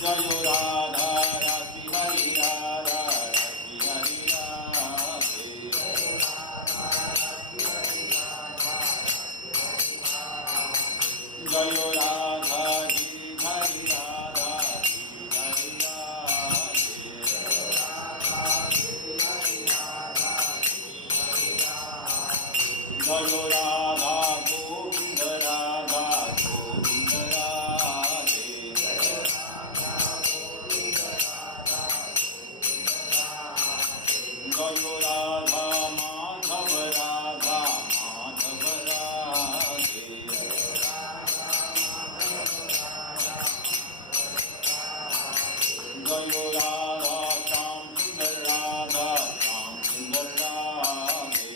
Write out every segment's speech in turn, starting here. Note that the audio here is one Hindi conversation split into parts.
Jai Radha जयो राधा गोविंद राधा गोविंद राधे। जयो राधा माधव राधा माधव राधे। जयो राधा श्याम सुंदर राधा श्याम सुंदर राधे।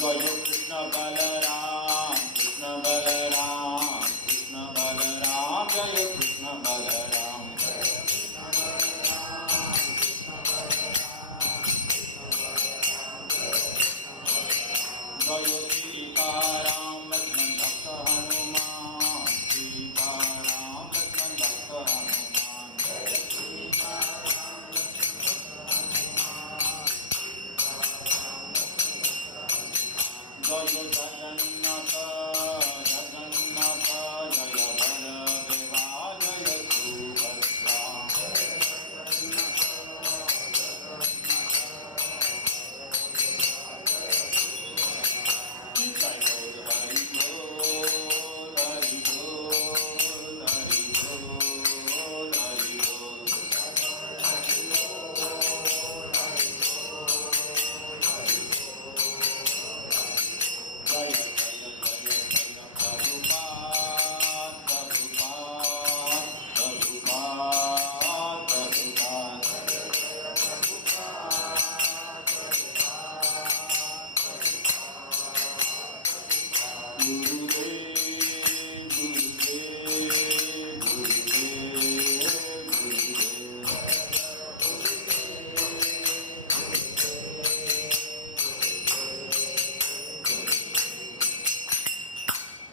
जयो कृष्ण बलराम कृष्ण बलराम कृष्ण बलराम जय कृष्ण बलराम। जय सीताराम लक्ष्मण भक्त हनुमान सीताराम लक्ष्मण भक्त हनुमान। जय जगन्नाथ जगन्नाथ जय बलदेवा जय सुभद्रा।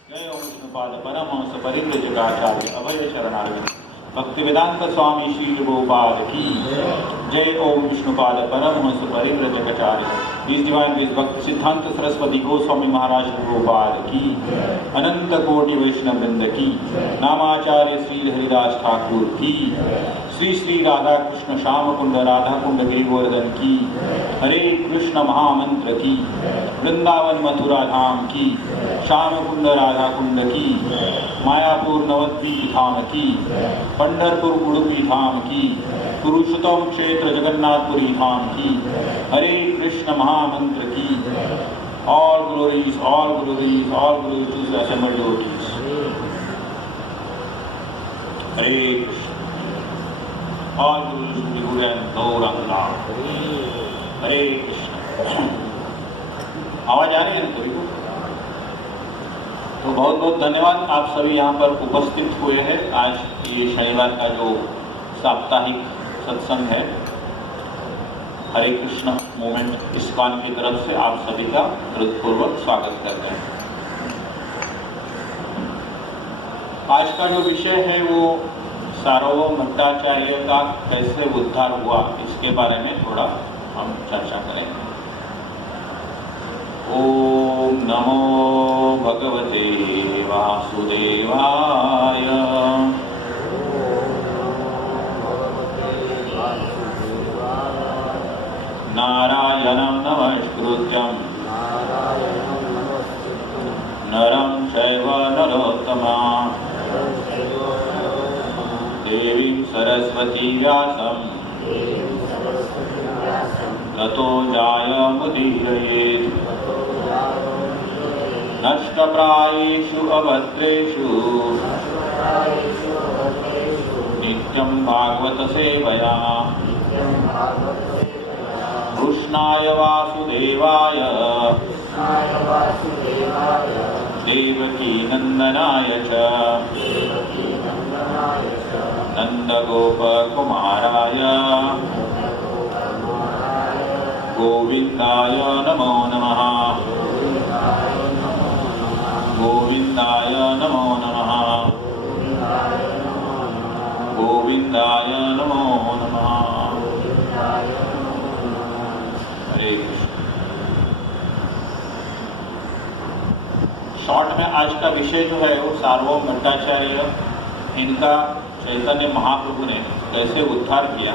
जय ओम विष्णुपाद परमहंस परिव्राजकाचार्य अभय शरणारविंद भक्तिवेदांत स्वामी श्री गोपाल की जय। ओम विष्णुपाद परमहंस परिव्राजकाचार्य इस डिवाइन विज भक्त सिद्धांत सरस्वती गोस्वामी महाराज गोपाल की अनंत कोटि वैष्णव वृंद की नामाचार्य श्री हरिदास ठाकुर की श्री श्री राधा कृष्ण श्याम कुंड राधा कुंड गिरिवर्धन की हरे कृष्ण महामंत्र की वृंदावन मथुरा धाम की श्याम कुंड राधा कुंड की मायापुर नवद्वीप धाम की पंढरपुर उडुपी धाम की पुरुषोत्तम क्षेत्र जगन्नाथपुरी धाम की हरे कृष्ण महामंत्र की। All glories to the assembled devotees. Hare Krishna. All glories to the Guru and Gauranga. हरे कृष्ण। आवाज आ रही है ना सभी को? तो बहुत बहुत धन्यवाद आप सभी यहाँ पर उपस्थित हुए हैं। आज ये शनिवार का जो साप्ताहिक सत्संग है हरे कृष्ण मूवमेंट इस्कॉन की तरफ से आप सभी का हृदयपूर्वक स्वागत करते हैं। आज का जो विषय है वो सार्वभौम भट्टाचार्य का कैसे उद्धार हुआ इसके बारे में थोड़ा हम चर्चा करें। ओम नमो भगवते वासुदेवाय। नारायणं नमस्कृत्यं नरं चैव नरोत्तमं देवीं सरस्वती व्यासं ततो जायमुदीरयेत्। नष्टप्रायेषु अभद्रेषु नित्यं भागवत सेवया कृष्णाय वासुदेवाय देवकी नंदनाय च नंदगोपकुमाराय गोविंदाय नमो नमः। गोविंदाय नमो नमः। गोविंदाय नमो नमः। हरे कृष्ण। शॉर्ट में आज का विषय जो है वो सार्वभौम भट्टाचार्य, इनका चैतन्य महाप्रभु ने कैसे उद्धार किया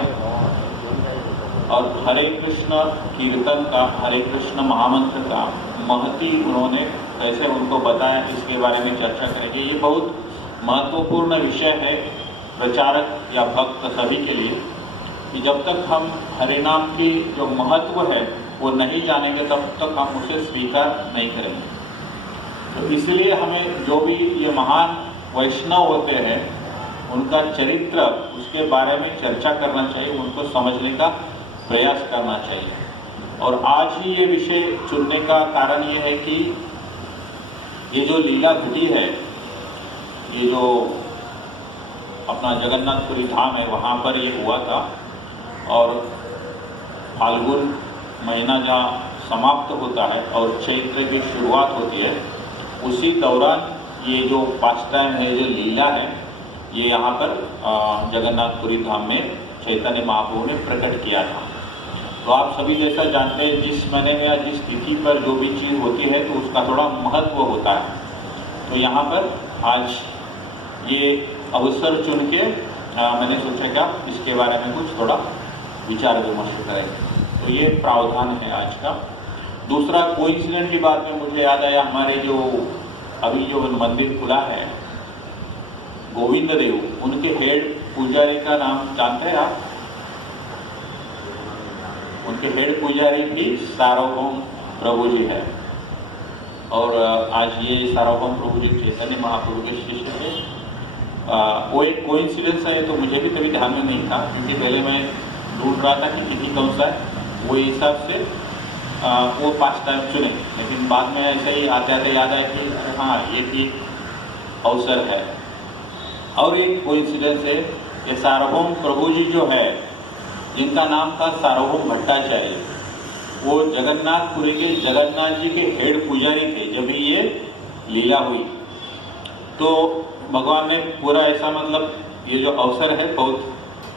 और हरे कृष्ण कीर्तन का, हरे कृष्ण महामंत्र का महती उन्होंने कैसे उनको बताया, इसके बारे में चर्चा करेंगे। ये बहुत महत्वपूर्ण विषय है प्रचारक या भक्त सभी के लिए, कि जब तक हम हरे नाम की जो महत्व है वो नहीं जानेंगे तब तक हम उसे स्वीकार नहीं करेंगे। तो इसलिए हमें जो भी ये महान वैष्णव होते हैं उनका चरित्र, उसके बारे में चर्चा करना चाहिए, उनको समझने का प्रयास करना चाहिए। और आज ही ये विषय चुनने का कारण ये है कि ये जो लीला घटी है, ये जो अपना जगन्नाथपुरी धाम है वहाँ पर ये हुआ था, और फाल्गुन महीना जहाँ समाप्त होता है और चैत्र की शुरुआत होती है, उसी दौरान ये जो पास्टाइम है, जो लीला है, ये यहाँ पर जगन्नाथपुरी धाम में चैतन्य महाप्रभु ने प्रकट किया था। तो आप सभी जैसा जानते हैं, जिस महीने में या जिस तिथि पर जो भी चीज़ होती है तो उसका थोड़ा महत्व होता है। तो यहाँ पर आज ये अवसर चुन के मैंने सोचा क्या इसके बारे में कुछ थोड़ा विचार विमर्श करेंगे। तो ये प्रावधान है आज का। दूसरा कोइंसिडेंट की बात में मुझे याद आया, हमारे जो अभी जो मंदिर खुला है गोविंद देव, उनके हेड पुजारी का नाम जानते हैं आप? उनके हेड पुजारी भी सार्वभौम प्रभु जी है। और आज ये सार्वभौम प्रभु जी चैतन्य महाप्रभु के शिष्य थे। वो एक कोइंसिडेंस है, तो मुझे भी कभी ध्यान में नहीं था, क्योंकि पहले मैं ढूंढ रहा था कि तिथि कौन सा है, वो हिसाब से वो पास टाइम चुने। लेकिन बाद में ऐसे ही आते आते याद आया कि अरे हाँ, ये भी अवसर है। और एक कोइंसिडेंस है, ये सार्वभौम प्रभु जी जो है, जिनका नाम था सार्वभौम भट्टाचार्य, वो जगन्नाथपुरी के जगन्नाथ जी के हेड पुजारी थे जब ये लीला हुई। तो भगवान ने पूरा ऐसा, मतलब ये जो अवसर है बहुत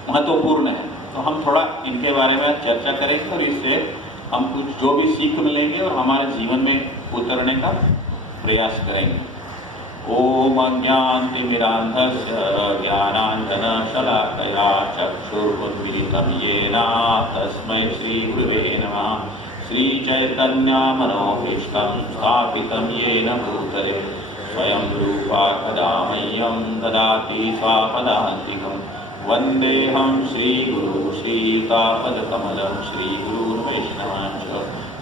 महत्वपूर्ण है, तो हम थोड़ा इनके बारे में चर्चा करेंगे और इससे हम कुछ जो भी सीख मिलेंगे और हमारे जीवन में उतरने का प्रयास करेंगे। ओम अज्ञानतिमिरान्धस्य ज्ञानाञ्जनशलाकया चक्षुरुन्मीलितं येन तस्मै श्रीगुरुवे नमः। श्रीचैतन्यमनोभीष्टं स्थापितं येन भूतले स्वयं रूपा कदा मह्यं ददाति स्वापदान्तिकम्। वन्देऽहं श्रीगुरु श्रीयुतापदकमलं श्रीगुरुर्वैष्णवांश्च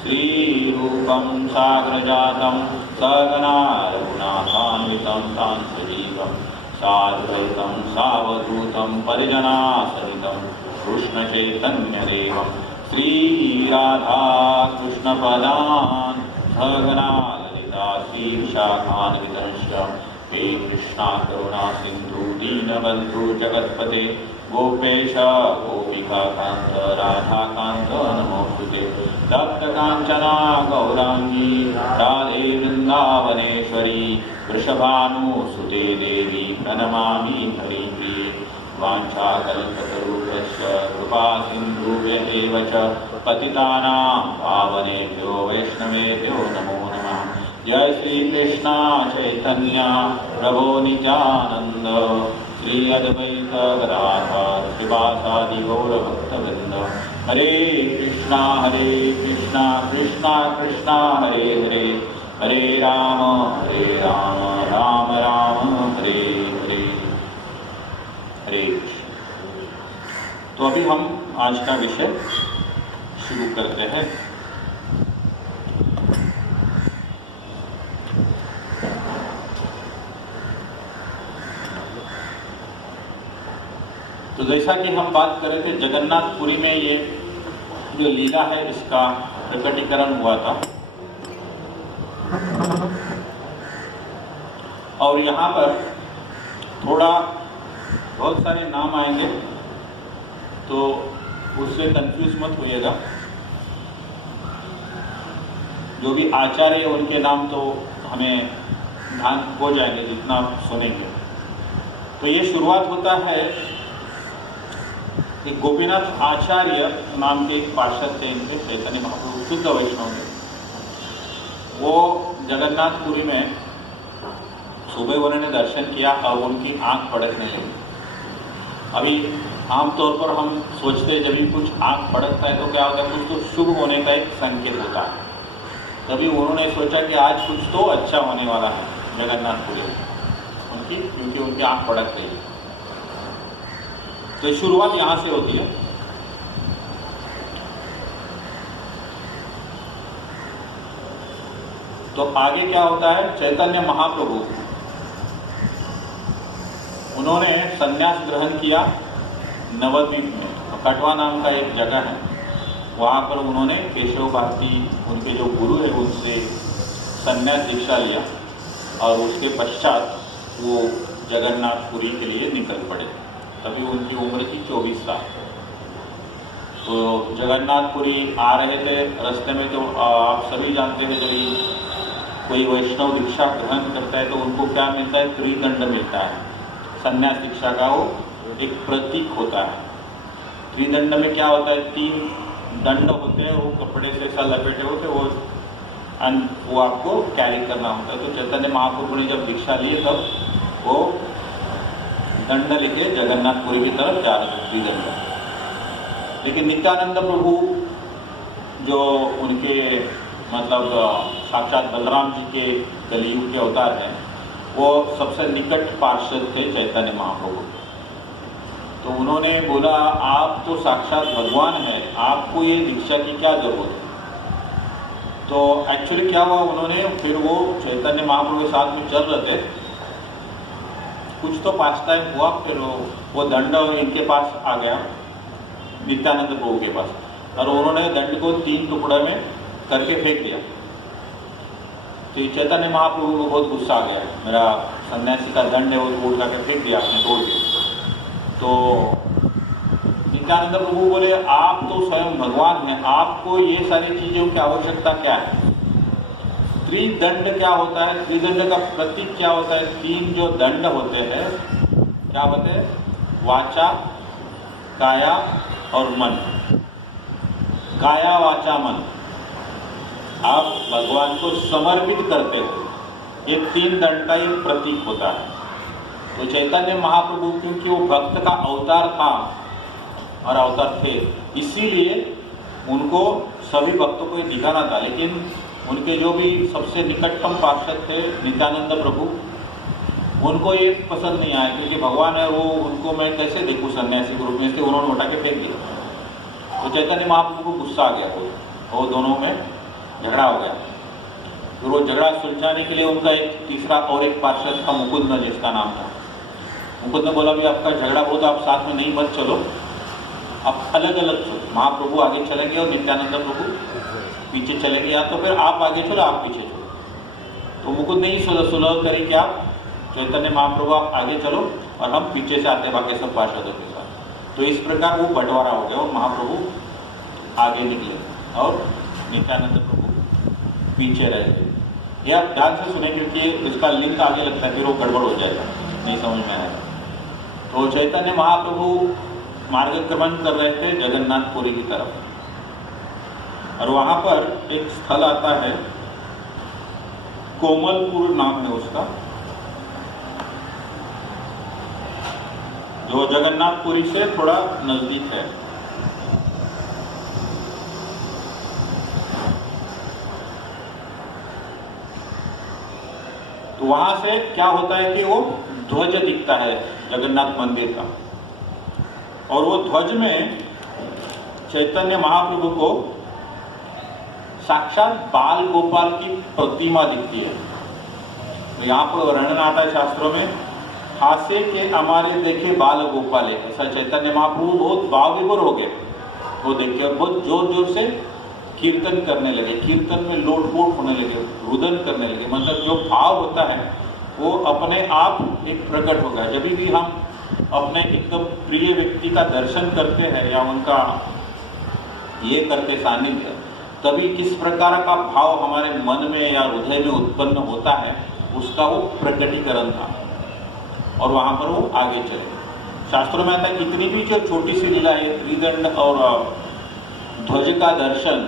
श्रीरूपं साग्रजातं सगना रघुनाथान्वितं तं सजीवं साद्वैतं सावधूतं परिजनासहितं कृष्णचैतन्यदेवं श्रीराधाकृष्णपदान् सगना ललिता श्रीविशाखान्वितंश्च। हे कृष्णा करुणा सिंधु दीनबंधु जगत्पते गोपेश गोपिका कांत राधा कांत नमोस्तुते। तप्त कांचना गौरांगी राधे वृंदावनेश्वरी वृषभानुसुते देवी प्रणमामि हरिप्रिये। वाञ्छाकल्पतरुभ्यश्च कृपा सिन्धुभ्यः च पतितानां पावनेभ्यो वैष्णवेभ्यो नमो नमः। जय श्री कृष्णा चैतन्य प्रभो नित्यानंद श्री अद्वैत गदाधर श्रीवासादि गौर भक्तवृंद। हरे कृष्णा कृष्णा कृष्णा हरे हरे, हरे राम राम राम हरे हरे, हरे कृष्ण। तो अभी हम आज का विषय शुरू करते हैं। तो जैसा कि हम बात कर रहे थे, जगन्नाथपुरी में ये जो लीला है इसका प्रकटीकरण हुआ था। और यहाँ पर थोड़ा बहुत सारे नाम आएंगे, तो उससे कंफ्यूज मत होइएगा। जो भी आचार्य है उनके नाम तो हमें ध्यान हो जाएंगे जितना सुनेंगे। तो ये शुरुआत होता है कि गोपीनाथ आचार्य नाम के एक पार्षद थे, इनके चैतन्य महाप्रभु शुद्ध वैष्णव थे। वो जगन्नाथपुरी में सुबह उन्होंने दर्शन किया और उनकी आंख पड़कने लगी। अभी आमतौर पर हम सोचते हैं जब भी कुछ आँख फड़कता है तो क्या होता है, कुछ तो शुभ होने का एक संकेत होता है। तभी उन्होंने सोचा कि आज कुछ तो अच्छा होने वाला है जगन्नाथपुरी उनकी, क्योंकि उनकी आँख फड़क गई। तो शुरुआत यहाँ से होती है। तो आगे क्या होता है, चैतन्य महाप्रभु उन्होंने संन्यास ग्रहण किया नवद्वीप में, कटवा नाम का एक जगह है, वहाँ पर उन्होंने केशव भारती उनके जो गुरु है उनसे संन्यास दीक्षा लिया और उसके पश्चात वो जगन्नाथपुरी के लिए निकल पड़े। तभी उनकी उम्र थी 24 साल। तो जगन्नाथपुरी आ रहे थे, रास्ते में तो आप सभी जानते हैं जब कोई वैष्णव दीक्षा ग्रहण करता है तो उनको क्या मिलता है, त्रिदंड मिलता है। संन्यास दीक्षा का वो एक प्रतीक होता है। त्रिदंड में क्या होता है, 3 दंड होते हैं, वो कपड़े से ऐसा लपेटे होते, वो आपको कैरी करना होता है। तो चैतन्य महाप्रभु ने जब दीक्षा लिए तब वो दंड लेके जगन्नाथपुरी की तरफ जा रहे थे, त्रिदंड। लेकिन नित्यानंद प्रभु जो उनके मतलब साक्षात बलराम जी के कलियुग के अवतार हैं, वो सबसे निकट पार्षद थे चैतन्य महाप्रभु। तो उन्होंने बोला आप तो साक्षात भगवान हैं, आपको ये दीक्षा की क्या जरूरत है। तो एक्चुअली क्या हुआ, उन्होंने फिर वो चैतन्य महाप्रभु के साथ में चल रहे थे, कुछ तो पास टाइम हुआ, फिर वो दंड इनके पास आ गया नित्यानंद प्रभु के पास, और उन्होंने दंड को 3 टुकड़े में करके फेंक दिया। तो चैतन्य महाप्रभु को बहुत गुस्सा आ गया, मेरा सन्यासी का दंड है वो तोड़ करके फेंक दिया आपने, तोड़ के। तो नित्यानंद प्रभु बोले आप तो स्वयं भगवान हैं, आपको ये सारी चीज़ों की आवश्यकता क्या है। त्रिदंड क्या होता है, त्रिदंड का प्रतीक क्या होता है, 3 जो दंड होते हैं क्या होते हैं, वाचा, काया और मन। काया वाचा मन आप भगवान को समर्पित करते हो, ये 3 दंड का एक प्रतीक होता है। तो चैतन्य महाप्रभु क्योंकि वो भक्त का अवतार था और अवतार थे, इसीलिए उनको सभी भक्तों को ये दिखाना था। लेकिन उनके जो भी सबसे निकटतम पार्षद थे नित्यानंद प्रभु, उनको ये पसंद नहीं आया, क्योंकि भगवान है वो, उनको मैं कैसे देखूँ सन्यासी के रूप में, इसलिए उन्होंने उठा के फेंक दिया। तो चैतन्य महाप्रभु को गुस्सा आ गया, वो दोनों में झगड़ा हो गया। फिर वो झगड़ा सुलझाने के लिए उनका एक तीसरा और एक पार्षद था मुकुंद, जिसका नाम था। मुकुंद ने बोला भी आपका झगड़ा बहुत, आप साथ में नहीं मत चलो, आप अलग अलग चलो। महाप्रभु आगे चलेंगे और नित्यानंद प्रभु पीछे चलेंगे, या तो फिर आप आगे चलो आप पीछे चलो। तो मुकुंद ने ही सुलह करी कि आप चैतन्य महाप्रभु आप आगे चलो और हम पीछे से आते बाकी सब पार्षदों के साथ। तो इस प्रकार वो बंटवारा हो गया और महाप्रभु आगे निकले और नित्यानंद प्रभु पीछे रहे थे। ये आप ध्यान से सुने क्योंकि इसका लिंक आगे लगता है, फिर वो गड़बड़ हो जाएगा, नहीं समझ में आएगा। तो चैतन्य महाप्रभु मार्गक्रमण कर रहे थे जगन्नाथपुरी की तरफ, और वहाँ पर एक स्थल आता है, कोमलपुर नाम है उसका, जो जगन्नाथपुरी से थोड़ा नजदीक है। तो वहां से क्या होता है कि वो ध्वज दिखता है जगन्नाथ मंदिर का, और वो ध्वज में चैतन्य महाप्रभु को साक्षात बाल गोपाल की प्रतिमा दिखती है। तो यहाँ पर वर्णन आता है शास्त्रों में, हासे के हमारे देखे बाल गोपाल है, ऐसा चैतन्य महाप्रभु बहुत भाव विभोर हो गए वो देखे, और बहुत जोर जोर से कीर्तन करने लगे, कीर्तन में लोटपोट होने लगे, रुदन करने लगे। मतलब जो भाव होता है वो अपने आप एक प्रकट होगा। जब भी हम अपने एकदम प्रिय व्यक्ति का दर्शन करते हैं या उनका ये करते सानिध्य, तभी किस प्रकार का भाव हमारे मन में या हृदय में उत्पन्न होता है, उसका वो प्रकटीकरण था। और वहाँ पर वो आगे चले। शास्त्रों में आता है कितनी भी जो छोटी सी लीला है, त्रिदंड और ध्वज का दर्शन,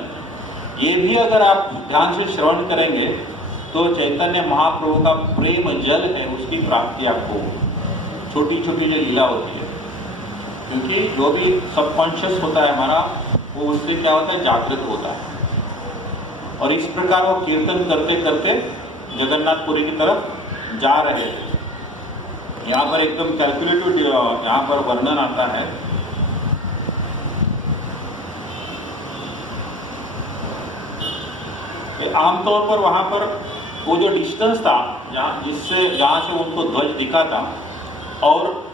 ये भी अगर आप ध्यान से श्रवण करेंगे तो चैतन्य महाप्रभु का प्रेम जल है, उसकी प्राप्ति आपको। छोटी छोटी जो लीला होती है, क्योंकि जो भी सबकॉन्शियस होता है हमारा, वो उससे क्या होता है, जागृत होता है। और इस प्रकार वो कीर्तन करते करते जगन्नाथपुरी की तरफ जा रहे थे। यहाँ पर एकदम कैलकुलेटेड यहाँ पर वर्णन आता है। आमतौर पर वहाँ पर वो जो डिस्टेंस था जहाँ से उनको ध्वज दिखा था और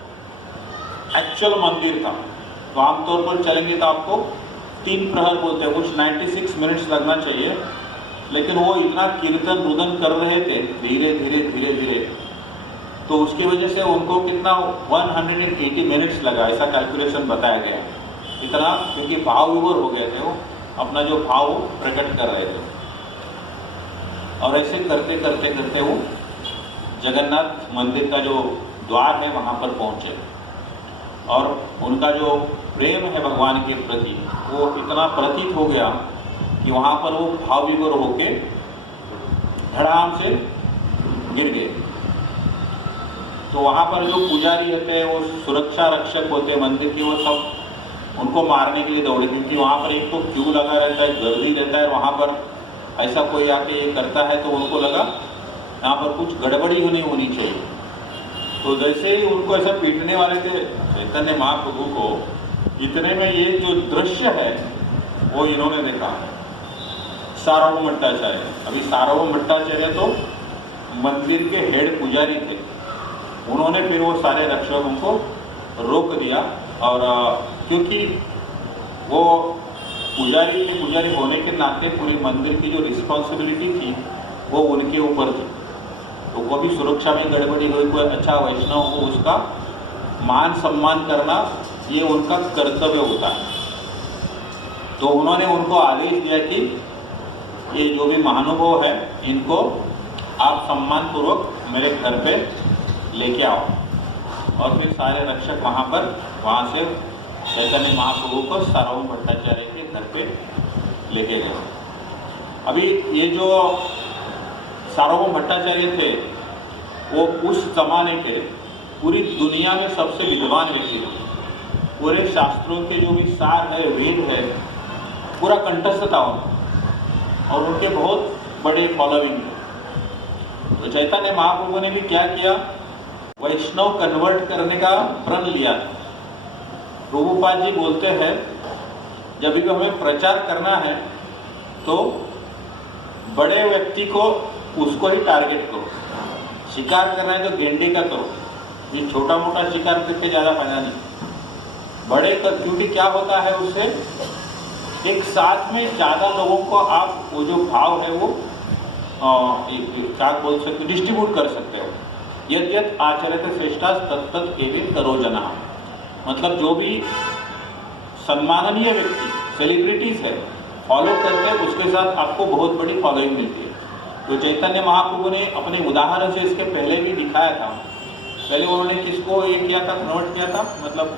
एक्चुअल मंदिर था, तो आमतौर पर चलेंगे तो आपको 3 प्रहर बोलते हैं, कुछ 96 मिनट्स लगना चाहिए। लेकिन वो इतना कीर्तन रुदन कर रहे थे धीरे धीरे धीरे धीरे, तो उसकी वजह से उनको कितना 180 मिनट्स लगा, ऐसा कैलकुलेशन बताया गया। इतना, क्योंकि भाव विभोर हो गए थे, वो अपना जो भाव प्रकट कर रहे थे। और ऐसे करते करते करते वो जगन्नाथ मंदिर का जो द्वार है वहाँ पर पहुँचे। और उनका जो प्रेम है भगवान के प्रति वो इतना प्रतीत हो गया कि वहाँ पर वो भाव विभोर होके धड़ाम से गिर गए। तो वहाँ पर जो पुजारी होते हैं, वो सुरक्षा रक्षक होते हैं मंदिर के, वो सब उनको मारने के लिए दौड़े, क्योंकि वहाँ पर एक तो क्यू लगा रहता है, गर्दी रहता है। वहाँ पर ऐसा कोई आके ये करता है तो उनको लगा यहाँ पर कुछ गड़बड़ी होनी चाहिए। तो जैसे ही उनको ऐसा पीटने वाले थे चैतन्य महाप्रभु को, इतने में ये जो दृश्य है वो इन्होंने देखा, सार्वभौम भट्टाचार्य। अभी सार्वभौम भट्टाचार्य तो मंदिर के हेड पुजारी थे, उन्होंने फिर वो सारे रक्षकों को रोक दिया। और क्योंकि वो पुजारी होने के नाते पूरे मंदिर की जो रिस्पॉन्सिबिलिटी थी वो उनके ऊपर थी। तो वो भी सुरक्षा में गड़बड़ी हुई, कोई अच्छा वैष्णव हो उसका मान सम्मान करना ये उनका कर्तव्य होता है। तो उन्होंने उनको आदेश दिया कि ये जो भी महानुभाव है इनको आप सम्मानपूर्वक मेरे घर पे लेके आओ। और फिर सारे रक्षक वहाँ से चैतन्य महाप्रभु को सार्वभौम भट्टाचार्य के घर पे लेके गए। अभी ये जो सार्वभौम भट्टाचार्य थे वो उस जमाने के पूरी दुनिया में सबसे विद्वान व्यक्ति थे। पूरे शास्त्रों के जो भी सार है, वेद है, पूरा कंठस्थ था उनका, और उनके बहुत बड़े फॉलोइंग थे। तो चैतन्य महाप्रभु ने भी क्या किया, वैष्णव कन्वर्ट करने का प्रण लिया। प्रभुपाद जी बोलते हैं जब भी हमें प्रचार करना है तो बड़े व्यक्ति को उसको ही टारगेट करो। शिकार करना है तो गेंडे का करो, ये छोटा मोटा शिकार करके ज़्यादा फायदा नहीं। बड़े का, क्योंकि क्या होता है उससे एक साथ में ज़्यादा लोगों को आप वो जो भाव है वो क्या बोल सकते, डिस्ट्रीब्यूट कर सकते हो। यद् यद् आचरते श्रेष्ठा तत्तत् केवल करो जना। मतलब जो भी सम्माननीय व्यक्ति, सेलिब्रिटीज है, फॉलो करते हैं उसके साथ आपको बहुत बड़ी फॉलोइंग मिलती है। तो चैतन्य महाप्रभु ने अपने उदाहरण से इसके पहले भी दिखाया था। पहले उन्होंने किसको ये किया था, कन्वर्ट किया था, मतलब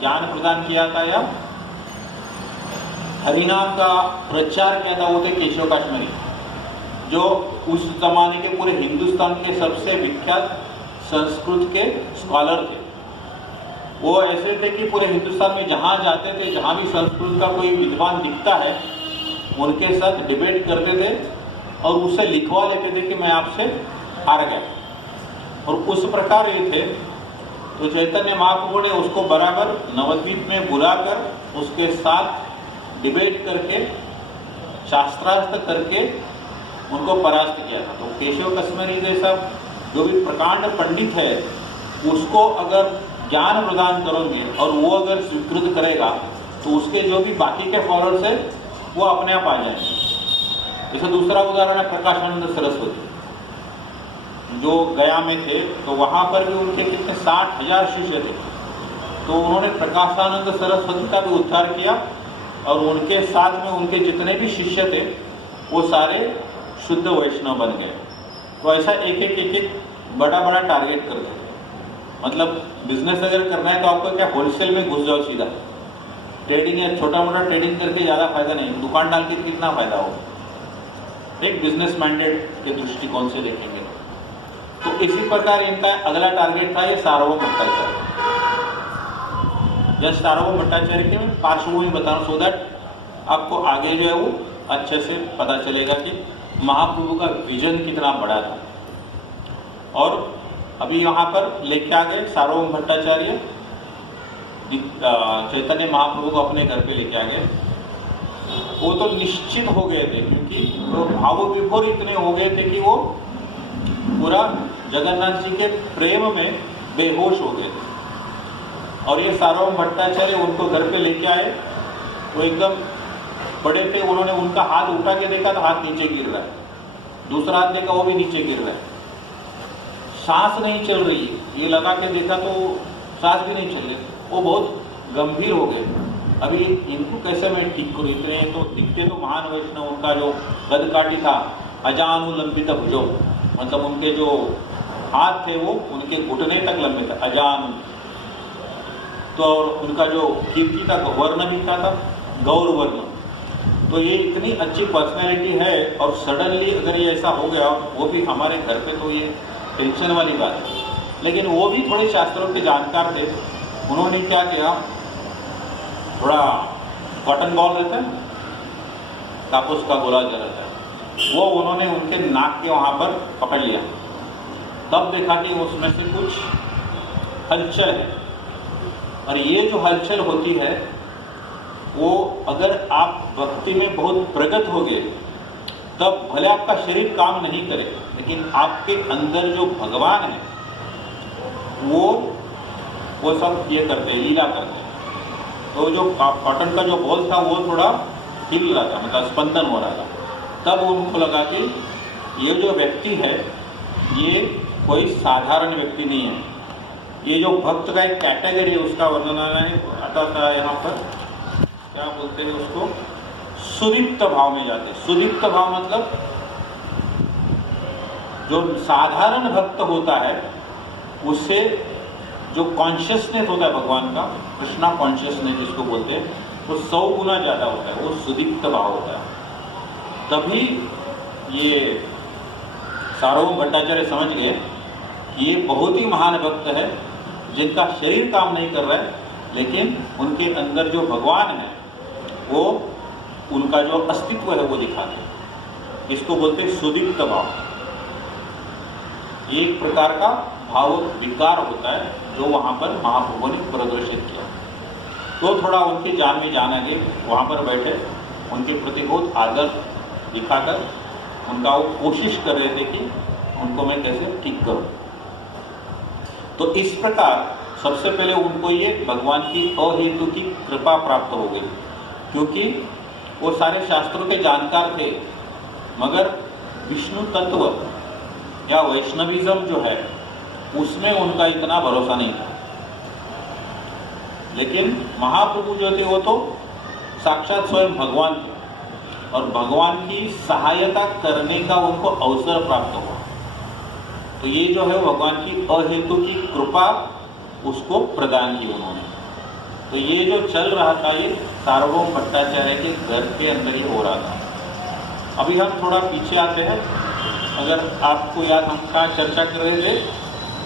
ज्ञान प्रदान किया था या हरिनाम का प्रचार किया था, वो थे केशव काश्मीरी, जो उस जमाने के पूरे हिंदुस्तान के सबसे विख्यात संस्कृत के स्कॉलर थे। वो ऐसे थे कि पूरे हिंदुस्तान में जहाँ जाते थे, जहाँ भी संस्कृत का कोई विद्वान दिखता है उनके साथ डिबेट करते थे और उससे लिखवा लेते थे कि मैं आपसे हार गया। और उस प्रकार ये थे। तो चैतन्य महाप्रभु ने उसको बराबर नवद्वीप में बुलाकर उसके साथ डिबेट करके शास्त्रार्थ करके उनको परास्त किया था। तो केशव कश्मीरी जैसा जो भी प्रकांड पंडित है उसको अगर ज्ञान प्रदान करोगे और वो अगर स्वीकृत करेगा तो उसके जो भी बाकी के फॉलोअर्स है वो अपने आप आ जाएंगे। जैसे दूसरा उदाहरण है प्रकाशानंद सरस्वती, जो गया में थे, तो वहाँ पर भी उनके कितने 60,000 शिष्य थे। तो उन्होंने प्रकाशानंद सरस्वती का भी उद्धार किया और उनके साथ में उनके जितने भी शिष्य थे वो सारे शुद्ध वैष्णव बन गए। तो ऐसा एक एक बड़ा बड़ा टारगेट करते थे। मतलब बिजनेस अगर करना है तो आपको क्या होलसेल में घुस जाओ सीधा, ट्रेडिंग या छोटा मोटा ट्रेडिंग करके ज़्यादा फायदा नहीं, दुकान डाल के कितना फायदा हो। एक बिजनेस मैंडेट के दृष्टिकोण से देखेंगे तो इसी प्रकार इनका अगला टारगेट था ये सार्वभौम भट्टाचार्य। यह सार्वभौम भट्टाचार्य के मैं पार्श्वभूमि बता रहा हूँ, सो दैट आपको आगे जो है वो अच्छे से पता चलेगा कि महाप्रभु का विजन कितना बड़ा था। और अभी यहाँ पर लेके आ गए सार्वभौम भट्टाचार्य, चैतन्य महाप्रभु को अपने घर पे लेके आ गए। वो तो निश्चित हो गए थे, क्योंकि वो भाव विभोर इतने हो गए थे कि वो पूरा जगन्नाथ जी के प्रेम में बेहोश हो गए थे। और ये सार्वभौम भट्टाचार्य उनको घर पे लेके आए, वो एकदम बड़े थे, उन्होंने उनका हाथ उठा के देखा तो हाथ नीचे गिर रहा है, दूसरा हाथ देखा वो भी नीचे गिर रहा है, सांस नहीं चल रही है, ये लगा के देखा तो सांस भी नहीं चल रही। वो बहुत गंभीर हो गए। अभी इनको कैसे मैं ठीक करूँ, इतने तो दिखते तो महान वैष्णव, उनका जो गदकाठी था अजानुलंबित भुजो, मतलब उनके जो हाथ थे वो उनके घुटने तक लंबे थे, अजानु। तो उनका जो कीर्ति का वर्ण भी क्या था, गौर वर्ण। तो ये इतनी अच्छी पर्सनैलिटी है और सडनली अगर ये ऐसा हो गया, वो भी हमारे घर पे, तो ये टेंशन वाली बात है। लेकिन वो भी थोड़े शास्त्रों के जानकार थे, उन्होंने क्या किया, थोड़ा कॉटन बॉल रहता है, कापूस का गोला जो रहता है, वो उन्होंने उनके नाक के वहाँ पर पकड़ लिया। तब देखा कि उसमें से कुछ हलचल है, और ये जो हलचल होती है वो अगर आप भक्ति में बहुत प्रगत हो गए तब भले आपका शरीर काम नहीं करे, लेकिन आपके अंदर जो भगवान है वो सब ये करते हैं, लीला करते हैं। तो जो कॉटन का जो बॉल था वो थोड़ा हिल रहा था, मतलब स्पंदन हो रहा था। तब उनको लगा कि ये जो व्यक्ति है ये कोई साधारण व्यक्ति नहीं है, ये जो भक्त का एक कैटेगरी है उसका वर्णन आता था यहाँ पर, क्या बोलते हैं उसको, सुदीप्त भाव में जाते। सुदीप्त भाव मतलब जो साधारण भक्त होता है उससे जो कॉन्शियसनेस होता है भगवान का, कृष्णा कॉन्शियसनेस जिसको बोलते हैं, वो 100 गुना ज़्यादा होता है, वो सुदीप्त भाव होता है। तभी ये सार्वभौम भट्टाचार्य समझ गए कि ये बहुत ही महान भक्त है, जिनका शरीर काम नहीं कर रहा है, लेकिन उनके अंदर जो भगवान है वो उनका जो अस्तित्व है वो दिखाते हैं। इसको बोलते हैं सुदीप्त भाव। एक प्रकार का भाव विकार होता है जो वहाँ पर महाप्रभु ने प्रदर्शित किया। तो थोड़ा उनकी जान में जान आ गई, वहाँ पर बैठे उनके प्रति बहुत आदर दिखाकर उनका वो कोशिश कर रहे थे कि उनको मैं कैसे ठीक करूँ। तो इस प्रकार सबसे पहले उनको ये भगवान की अहेतु की कृपा प्राप्त हो गई, क्योंकि वो सारे शास्त्रों के जानकार थे, मगर विष्णु तत्व या वैष्णविज्म जो है उसमें उनका इतना भरोसा नहीं था। लेकिन महाप्रभु जो थे वो तो साक्षात स्वयं भगवान थे, और भगवान की सहायता करने का उनको अवसर प्राप्त हुआ। तो ये जो है भगवान की अहेतु की कृपा उसको प्रदान की उन्होंने। तो ये जो चल रहा था ये सार्वभौम भट्टाचार्य के घर के अंदर ही हो रहा था। अभी हम थोड़ा पीछे आते हैं। अगर आपको याद, हम कहाँ चर्चा कर रहे थे,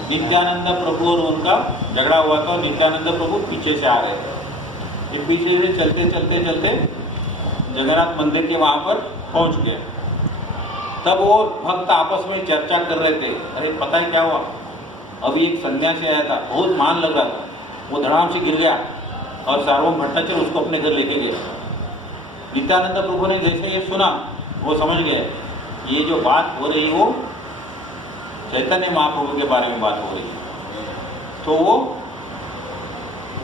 नित्यानंद प्रभु और उनका झगड़ा हुआ था। नित्यानंद प्रभु पीछे से आ रहे थे, ये पीछे से चलते चलते चलते जगन्नाथ मंदिर के वहाँ पर पहुँच गए। तब वो भक्त आपस में चर्चा कर रहे थे, अरे पता है क्या हुआ, अभी एक सन्यासी आया था, बहुत मान लग रहा था, वो धड़ाम से गिर गया और सार्वभौम भट्टाचार्य उसको अपने घर लेके गए। नित्यानंद प्रभु ने जैसे ये सुना वो समझ गए ये जो बात हो रही वो चैतन्य महाप्रभु के बारे में बात हो रही है। तो वो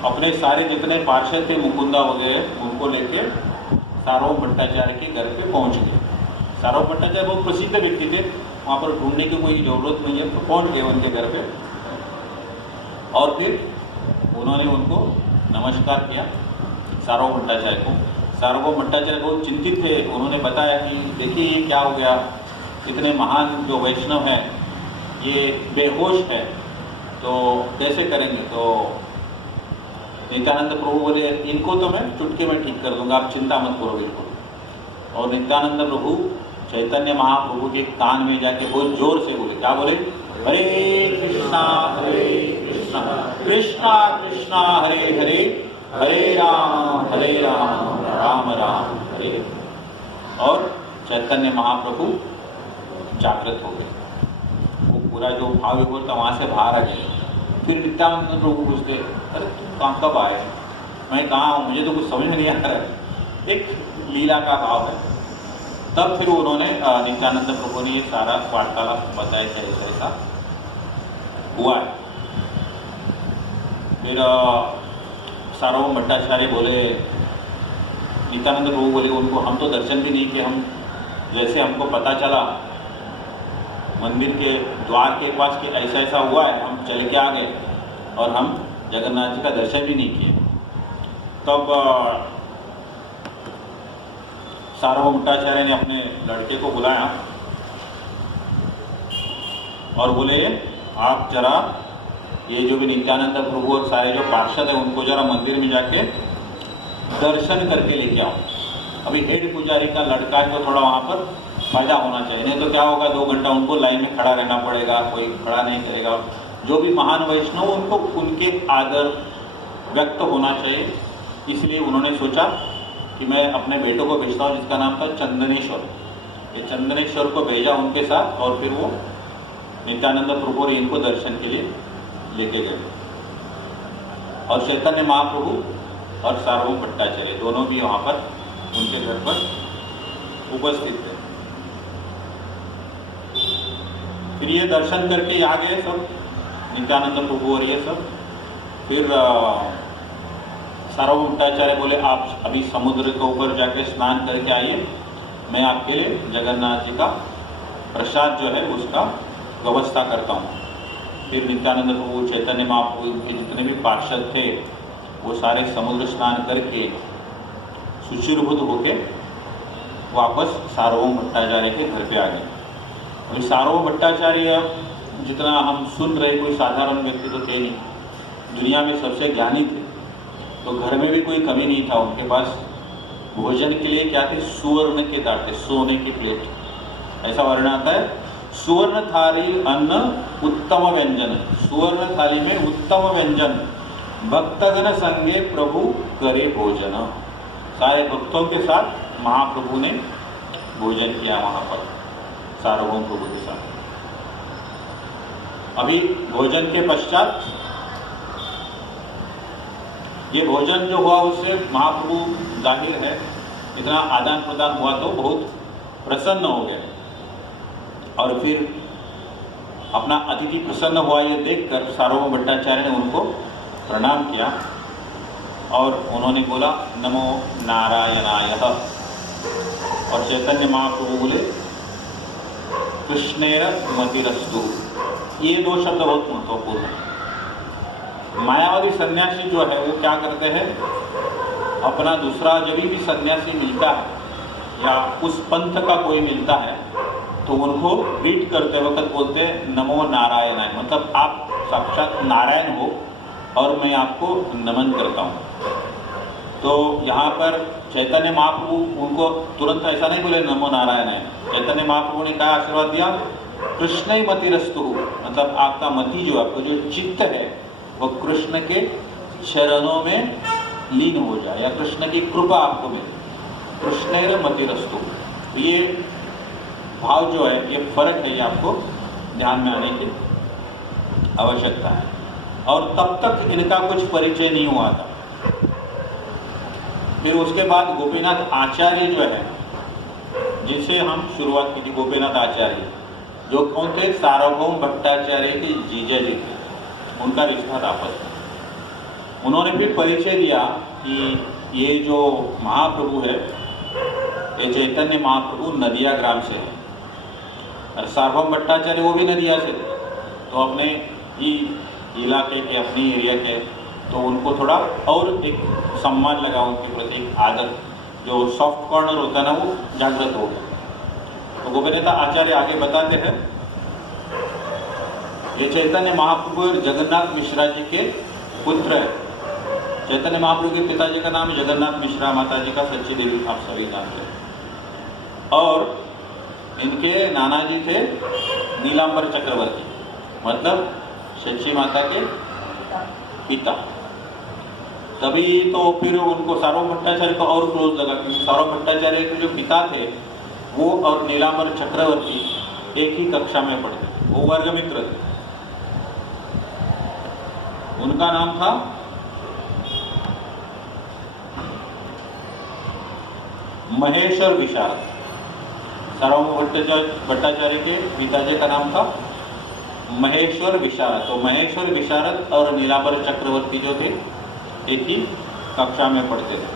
अपने सारे जितने पार्षद थे मुकुंदा वगैरह उनको लेके सार्वभौम भट्टाचार्य के घर पे पहुंच गए। सार्वभौम भट्टाचार्य बहुत प्रसिद्ध व्यक्ति थे, वहाँ पर ढूंढने की कोई ज़रूरत नहीं है, तो पहुँच गए उनके घर पे। और फिर उन्होंने उनको नमस्कार किया सार्वभौम भट्टाचार्य को। सार्वभौम भट्टाचार्य बहुत चिंतित थे, उन्होंने बताया कि देखिए ये क्या हो गया, इतने महान जो वैष्णव हैं ये बेहोश है, तो कैसे करेंगे। तो नित्यानंद प्रभु बोले इनको तो मैं चुटके में ठीक कर दूंगा, आप चिंता मत करो बिल्कुल। और नित्यानंद प्रभु चैतन्य महाप्रभु के कान में जाके बहुत जोर से बोले, क्या बोले, हरे कृष्णा कृष्णा कृष्णा हरे हरे हरे राम राम राम हरे हरे। और चैतन्य महाप्रभु जागृत हो गए। वो पूरा जो भाव विभोर था वहाँ से बाहर आ गए। फिर नित्यानंद प्रभु पूछते, अरे तुम कहाँ कब आए? मैं कहाँ हूँ, मुझे तो कुछ समझ नहीं आ रहा है। एक लीला का भाव है। तब फिर उन्होंने नित्यानंद प्रभु ने ये सारा वार्तालाप बताया कि ऐसा ऐसा हुआ है। फिर सार्वभौम भट्टाचार्य बोले, नित्यानंद प्रभु बोले उनको, हम तो दर्शन भी नहीं किए, हम जैसे हमको पता चला मंदिर के द्वार के पास कि ऐसा ऐसा हुआ है, हम चले के आ गए और हम जगन्नाथ जी का दर्शन भी नहीं किए। तब सार्वभौम भट्टाचार्य ने अपने लड़के को बुलाया और बोले, आप जरा ये जो भी नित्यानंद प्रभु और सारे जो पार्षद हैं उनको जरा मंदिर में जाके दर्शन करके लेके आओ। अभी हेड पुजारी का लड़का है तो थोड़ा वहाँ पर फायदा होना चाहिए, नहीं तो क्या होगा 2 घंटा उनको लाइन में खड़ा रहना पड़ेगा, कोई खड़ा नहीं करेगा। जो भी महान वैष्णव उनको उनके आदर व्यक्त होना चाहिए। इसलिए उन्होंने सोचा कि मैं अपने बेटों को भेजता हूँ, जिसका नाम था चंदनेश्वर। ये चंदनेश्वर को भेजा उनके साथ और फिर वो नित्यानंद प्रभु और इनको दर्शन के लिए लेके गए। और चैतन्य महाप्रभु और सार्वभौम भट्टाचार्य दोनों भी वहाँ पर उनके घर पर उपस्थित थे। फिर ये दर्शन करके आ गए सब, नित्यानंद प्रभु और ये सब। फिर सार्वभौम भट्टाचार्य बोले, आप अभी समुद्र के ऊपर जाके स्नान करके आइए, मैं आपके लिए जगन्नाथ जी का प्रसाद जो है उसका व्यवस्था करता हूँ। फिर नित्यानंद प्रभु, चैतन्य महाप्रभु के जितने भी पार्षद थे वो सारे समुद्र स्नान करके सुचिरभूत होके वापस सार्वभौम भट्टाचार्य के घर पे आ गए। अभी सार्वभौम भट्टाचार्य जितना हम सुन रहे, कोई साधारण व्यक्ति तो थे नहीं, दुनिया में सबसे ज्ञानी थे। तो घर में भी कोई कमी नहीं था उनके पास। भोजन के लिए क्या थे? सुवर्ण के दांते, सोने की प्लेट। ऐसा वर्ण आता है, सुवर्ण थाली अन्न उत्तम व्यंजन। सुवर्ण थाली में उत्तम व्यंजन, भक्तगण संगे प्रभु करे भोजन। सारे भक्तों के साथ महाप्रभु ने भोजन किया वहाँ पर सार्वभौम प्रभु के साथ। अभी भोजन के पश्चात ये भोजन जो हुआ उससे महाप्रभु जाहिर है इतना आदान प्रदान हुआ तो बहुत प्रसन्न हो गए। और फिर अपना अतिथि प्रसन्न हुआ ये देखकर सार्वभौम भट्टाचार्य ने उनको प्रणाम किया और उन्होंने बोला, नमो नारायणाय। और चैतन्य महाप्रभु बोले, कृष्णेर मतिरस्तु। ये 2 शब्द बहुत महत्वपूर्ण है। मायावादी सन्यासी जो है वो क्या करते हैं, अपना दूसरा जब भी सन्यासी मिलता है या उस पंथ का कोई मिलता है तो उनको ग्रीट करते वक्त बोलते हैं नमो नारायणाय, मतलब आप साक्षात नारायण हो और मैं आपको नमन करता हूँ। तो यहाँ पर चैतन्य महाप्रभु उनको तुरंत ऐसा नहीं बोले नमो नारायणाय। चैतन्य महाप्रभु ने कहा, आशीर्वाद दिया, कृष्ण मतिरस्तु, मतलब आपका मति जो आपका जो चित्त है वो कृष्ण के चरणों में लीन हो जाए या कृष्ण की कृपा आपको मिले। कृष्णेर मतिरस्तु, ये भाव जो है, ये फर्क है, ये आपको ध्यान में आने की आवश्यकता है। और तब तक इनका कुछ परिचय नहीं हुआ था। फिर उसके बाद गोपीनाथ आचार्य जो है, जिनसे हम शुरुआत की थी, गोपीनाथ आचार्य जो कौन थे? सार्वभौम भट्टाचार्य के जीजा जी थे, उनका रिश्ता था आपस में। उन्होंने फिर परिचय दिया कि ये जो महाप्रभु है, ये चैतन्य महाप्रभु नदिया ग्राम से है और सार्वभौम भट्टाचार्य वो भी नदिया से थे। तो अपने ही इलाके के, अपनी एरिया के, तो उनको थोड़ा और एक सम्मान लगा, उनके प्रति एक आदर, जो सॉफ्ट कॉर्नर होता है ना, वो जागृत हो गया। तो गोपीनाथ आचार्य आगे बताते हैं, ये चैतन्य महाप्रभु और जगन्नाथ मिश्रा जी के पुत्र है। चैतन्य महाप्रभु के पिताजी का नाम है जगन्नाथ मिश्रा, माता जी का सच्ची देवी, आप सभी जानते हैं। और इनके नाना जी थे नीलांबर चक्रवर्ती, मतलब सच्ची माता के पिता। तभी तो फिर उनको सार्वभौम भट्टाचार्य को और क्लोज लगा, क्योंकि सार्वभौम भट्टाचार्य के जो पिता थे वो और नीलांबर चक्रवर्ती एक ही कक्षा में पढ़े, वो वर्ग मित्र थे। उनका नाम था महेश्वर विशारद। सार्वभौम भट्टाचार्य के पिताजी का नाम था महेश्वर विशारद। तो महेश्वर विशारद और नीलांबर चक्रवर्ती जो थे एक ही कक्षा में पढ़ते थे।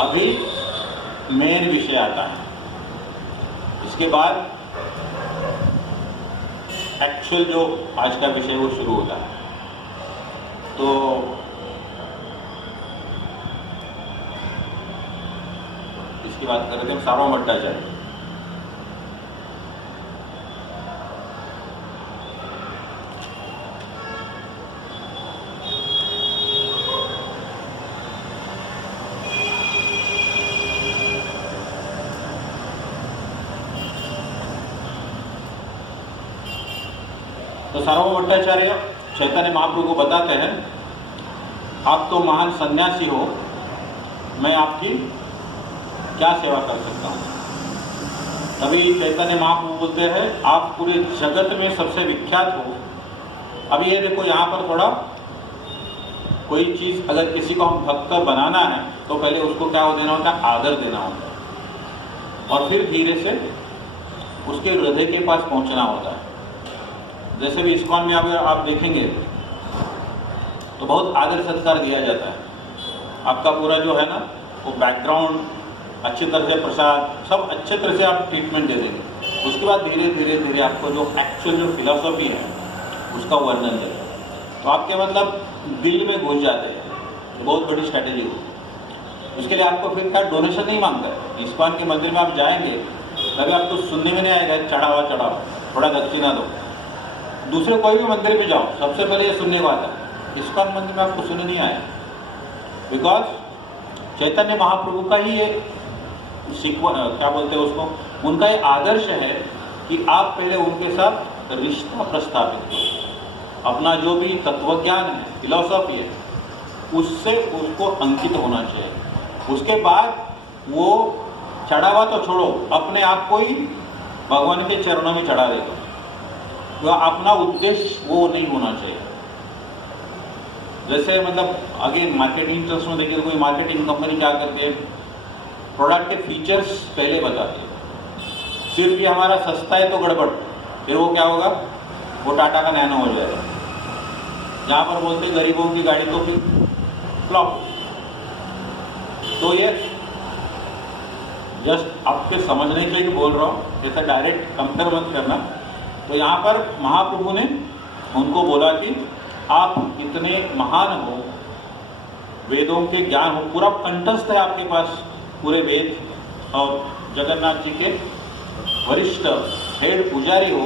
अभी मेन विषय आता है, इसके बाद एक्चुअल जो आज का विषय वो शुरू होता है। तो इसकी बात करते हैं सार्वभौम भट्टाचार्य। तो सार्वभौम भट्टाचार्य चैतन्य महाप्रभु को बताते हैं, आप तो महान सन्यासी हो, मैं आपकी क्या सेवा कर सकता हूँ। तभी चैतन्य महाप्रभु बोलते हैं, आप पूरे जगत में सबसे विख्यात हो। अब ये देखो, यहाँ पर थोड़ा कोई चीज़ अगर किसी को हम भक्त बनाना है तो पहले उसको क्या देना होता है, आदर देना होता है, और फिर धीरे से उसके हृदय के पास पहुँचना होता है। जैसे भी इस्कॉन में अगर आप देखेंगे तो बहुत आदर सत्कार दिया जाता है। आपका पूरा जो है ना वो बैकग्राउंड, अच्छी तरह से प्रसाद, सब अच्छे तरह से आप ट्रीटमेंट दे देंगे। उसके बाद धीरे धीरे धीरे आपको जो एक्चुअल जो फिलॉसफी है उसका वर्णन दें, तो आपके मतलब दिल में घुस जाते हैं। तो बहुत बड़ी स्ट्रैटेजी हो। उसके लिए आपको फिर क्या डोनेशन नहीं मांगता है। इस्कॉन के मंदिर में आप जाएंगे तभी आपको सुनने में नहीं आएगा चढ़ावा थोड़ा दक्षिणा दो। दूसरे कोई भी मंदिर में जाओ सबसे पहले ये सुनने को आता है। इस्कॉन मंदिर में आपको सुनने नहीं आया, बिकॉज चैतन्य महाप्रभु का ही ये क्या बोलते हैं उसको, उनका ये आदर्श है कि आप पहले उनके साथ रिश्ता प्रस्थापित करो। अपना जो भी तत्वज्ञान है, फिलॉसफी है, उससे उसको अंकित होना चाहिए। उसके बाद वो चढ़ावा तो छोड़ो, अपने आप को ही भगवान के चरणों में चढ़ा देगा। तो अपना उद्देश्य वो नहीं होना चाहिए। जैसे मतलब अगेन मार्केटिंग टर्म्स में देखिए, कोई मार्केटिंग कंपनी क्या करती है, प्रोडक्ट के फीचर्स पहले बताते हैं। सिर्फ ये हमारा सस्ता है तो गड़बड़, फिर वो क्या होगा, वो टाटा का नैनो हो जाएगा। जहाँ पर बोलते हैं गरीबों की गाड़ी तो फिर फ्लॉप। तो ये जस्ट आपके समझने के लिए बोल रहा हूँ, जैसे डायरेक्ट कंपेयर मत करना। तो यहाँ पर महाप्रभु ने उनको बोला कि आप इतने महान हो, वेदों के ज्ञान हो, पूरा कंठस्थ है आपके पास पूरे वेद, और जगन्नाथ जी के वरिष्ठ हेड पुजारी हो,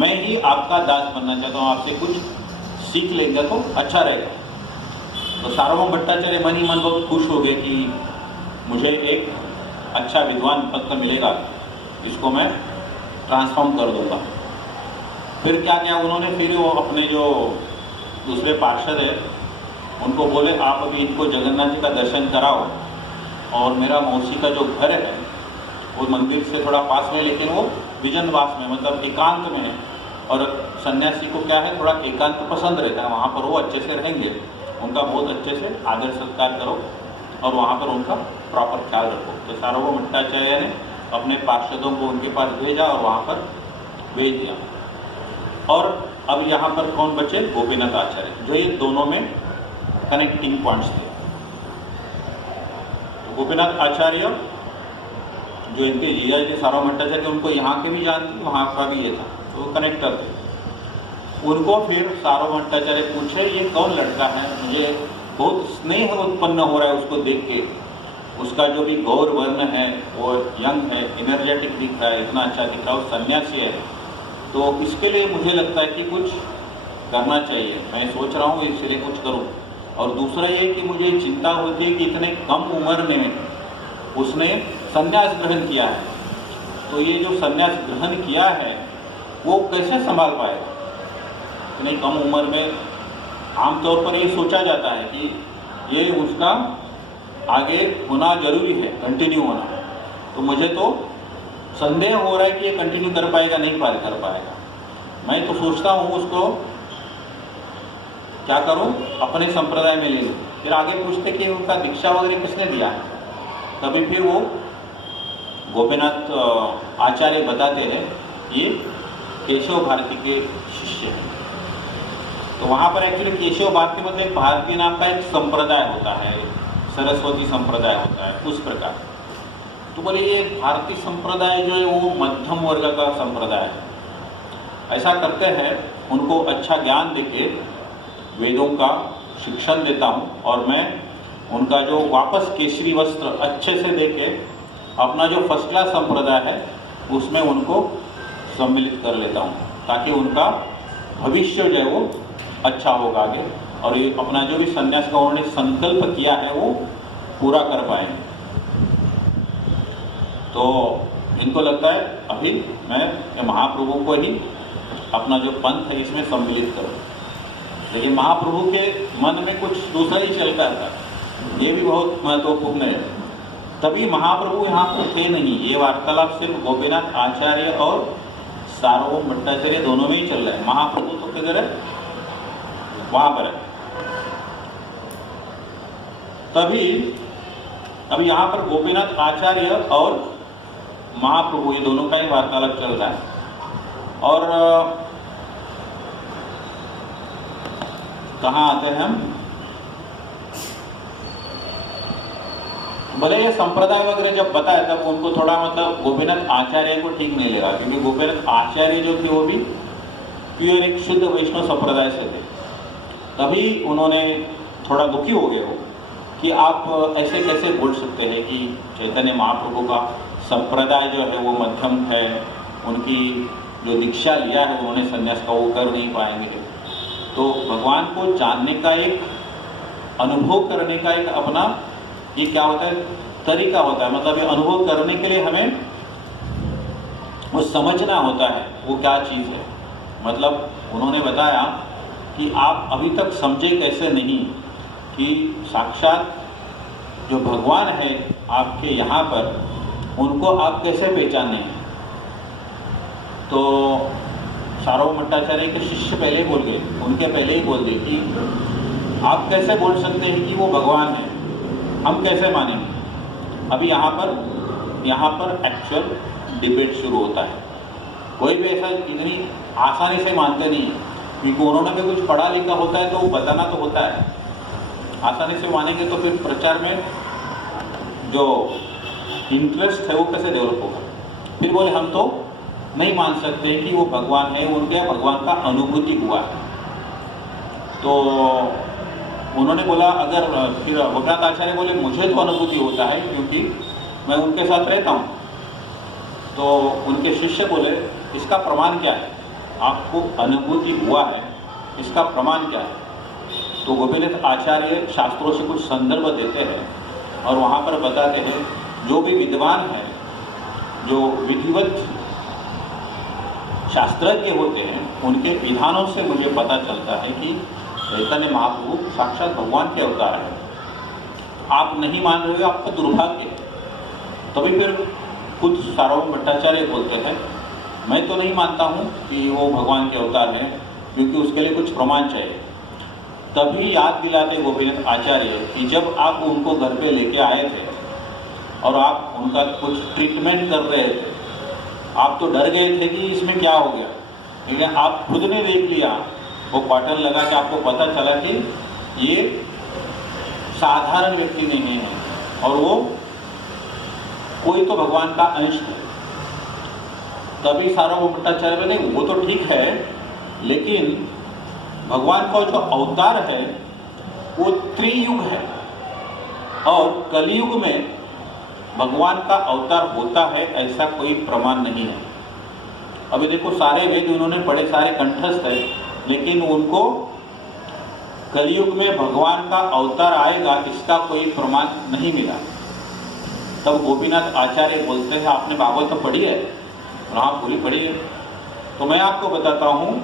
मैं ही आपका दास बनना चाहता हूँ, आपसे कुछ सीख लेंगे तो अच्छा रहेगा। तो सार्वभौम भट्टाचार्य मन ही मन बहुत खुश हो गए कि मुझे एक अच्छा विद्वान पत्र मिलेगा, इसको मैं ट्रांसफॉर्म कर दूंगा। फिर क्या किया उन्होंने, फिर वो अपने जो दूसरे पार्षद है उनको बोले, आप अभी इनको जगन्नाथ जी का दर्शन कराओ, और मेरा मौसी का जो घर है वो मंदिर से थोड़ा पास में, लेकिन वो विजनवास में, मतलब एकांत में है, और सन्यासी को क्या है, थोड़ा एकांत पसंद रहता है, वहाँ पर वो अच्छे से रहेंगे, उनका बहुत अच्छे से आदर सत्कार करो और वहाँ पर उनका प्रॉपर ख्याल रखो। तो सार्वभौम भट्टाचार्य ने अपने पार्षदों को उनके पास भेजा और वहाँ पर भेज दिया। और अब यहाँ पर कौन बचे, गोपीनाथ आचार्य, जो ये दोनों में कनेक्टिंग पॉइंट्स थे। तो गोपीनाथ आचार्य जो इनके जीजा थे सार्वभौम भट्टाचार्य, उनको यहाँ के भी जानते, वहाँ का भी ये था, तो कनेक्टर थे। उनको फिर सार्वभौम भट्टाचार्य पूछे, ये कौन लड़का है, मुझे बहुत स्नेह उत्पन्न हो रहा है उसको देख के, उसका जो भी गौर वर्ण है वो यंग है, एनर्जेटिक दिख रहा है, इतना अच्छा दिख रहा है, वो सन्यासी है, तो इसके लिए मुझे लगता है कि कुछ करना चाहिए, मैं सोच रहा हूँ इसके लिए कुछ करूँ। और दूसरा ये कि मुझे चिंता होती है कि इतने कम उम्र में उसने संन्यास ग्रहण किया है, तो ये जो संन्यास ग्रहण किया है वो कैसे संभाल पाएगा। इतनी कम उम्र में आमतौर पर ये सोचा जाता है कि ये उसका आगे होना जरूरी है, कंटिन्यू होना। तो मुझे तो संदेह हो रहा है कि ये कंटिन्यू कर पाएगा नहीं कर पाएगा। मैं तो सोचता हूँ उसको क्या करूँ, अपने संप्रदाय में ले लूँ। फिर आगे पूछते कि उनका दीक्षा वगैरह किसने दिया है। तभी फिर वो गोपीनाथ आचार्य बताते हैं ये केशव भारती के शिष्य हैं। तो वहाँ पर एक्चुअली केशव भारती मतलब भारती नाम का एक संप्रदाय होता है, सरस्वती संप्रदाय होता है, उस प्रकार। तो बोले ये भारतीय संप्रदाय जो है वो मध्यम वर्ग का संप्रदाय है। ऐसा करते हैं, उनको अच्छा ज्ञान देके वेदों का शिक्षण देता हूँ और मैं उनका जो वापस केसरी वस्त्र अच्छे से देके अपना जो फर्स्ट क्लास संप्रदाय है उसमें उनको सम्मिलित कर लेता हूँ, ताकि उनका भविष्य जो है वो अच्छा होगा आगे, और ये अपना जो भी संन्यास का उन्होंने संकल्प किया है वो पूरा कर पाएंगे। तो इनको लगता है अभी मैं महाप्रभु को ही अपना जो पंथ है इसमें सम्मिलित करूँ। लेकिन महाप्रभु के मन में कुछ दूसरा ही चलता था, ये भी बहुत महत्वपूर्ण है। तभी महाप्रभु यहाँ पर थे नहीं, ये वार्तालाप सिर्फ गोपीनाथ आचार्य और सार्वभौम भट्टाचार्य दोनों में ही चल रहा है। महाप्रभु तो किधर है, वहाँ पर है। तभी अभी यहाँ पर गोपीनाथ आचार्य और महाप्रभु ये दोनों का ही वार्तालाप चल रहा है। और कहाँ आते हैं हम, भले ये संप्रदाय वगैरह जब बताया तब उनको थोड़ा मतलब गोपीनाथ आचार्य को ठीक नहीं लगा, क्योंकि गोपीनाथ आचार्य जो थे वो भी प्योर एक शुद्ध वैष्णव संप्रदाय से थे। तभी उन्होंने थोड़ा दुखी हो गए हो कि आप ऐसे कैसे बोल सकते हैं कि चैतन्य महाप्रभु का संप्रदाय जो है वो मध्यम है, उनकी जो दीक्षा लिया है उन्होंने संन्यास का वो कर नहीं पाएंगे। तो भगवान को जानने का एक, अनुभव करने का एक अपना ये क्या होता है, तरीका होता है। मतलब ये अनुभव करने के लिए हमें वो समझना होता है वो क्या चीज़ है। मतलब उन्होंने बताया कि आप अभी तक समझे कैसे नहीं कि साक्षात जो भगवान है आपके यहाँ पर, उनको आप कैसे पहचाने हैं। तो सार्वभौम भट्टाचार्य के शिष्य पहले बोल गए, उनके पहले ही बोल दिए कि आप कैसे बोल सकते हैं कि वो भगवान है, हम कैसे मानेंगे। अभी यहाँ पर एक्चुअल डिबेट शुरू होता है। कोई भी ऐसा इतनी आसानी से मानते नहीं, क्योंकि उन्होंने भी कुछ पढ़ा लिखा होता है तो वो बताना तो होता है। आसानी से मानेंगे तो फिर प्रचार में जो इंटरेस्ट है वो कैसे डेवलप होगा। फिर बोले हम तो नहीं मान सकते कि वो भगवान है, उनके भगवान का अनुभूति हुआ है। तो उन्होंने बोला, अगर फिर गोपीनाथ आचार्य बोले मुझे तो अनुभूति होता है क्योंकि मैं उनके साथ रहता हूँ। तो उनके शिष्य बोले इसका प्रमाण क्या है, आपको अनुभूति हुआ है, इसका प्रमाण क्या है। तो गोपीनाथ आचार्य शास्त्रों से कुछ संदर्भ देते हैं और वहाँ पर बताते हैं जो भी विद्वान है, जो विधिवत शास्त्रज्ञ होते हैं, उनके विधानों से मुझे पता चलता है कि चैतन्य महाप्रभु साक्षात भगवान के अवतार है। आप नहीं मान रहे हो, आपका दुर्भाग्य है। तभी फिर खुद सार्वभौम भट्टाचार्य बोलते हैं मैं तो नहीं मानता हूँ कि वो भगवान के अवतार है, क्योंकि उसके लिए कुछ प्रमाण चाहिए। तभी याद दिलाते गोपीनाथ आचार्य कि जब आप उनको घर पे लेके आए थे और आप उनका कुछ ट्रीटमेंट कर रहे थे, आप तो डर गए थे कि इसमें क्या हो गया, लेकिन आप खुद ने देख लिया, वो कॉटन लगा के आपको पता चला कि ये साधारण व्यक्ति नहीं है और वो कोई तो भगवान का अंश है। तभी सार्वभौम भट्टाचार्य बोले वो तो ठीक है, लेकिन भगवान का जो अवतार है वो त्रियुग है और कलयुग में भगवान का अवतार होता है ऐसा कोई प्रमाण नहीं है। अभी देखो सारे वेद उन्होंने पढ़े, सारे कंठस्थ है, लेकिन उनको कलयुग में भगवान का अवतार आएगा इसका कोई प्रमाण नहीं मिला। तब गोपीनाथ आचार्य बोलते हैं आपने भागवत तो पढ़ी है? हाँ पूरी पढ़ी है। तो मैं आपको बताता हूँ,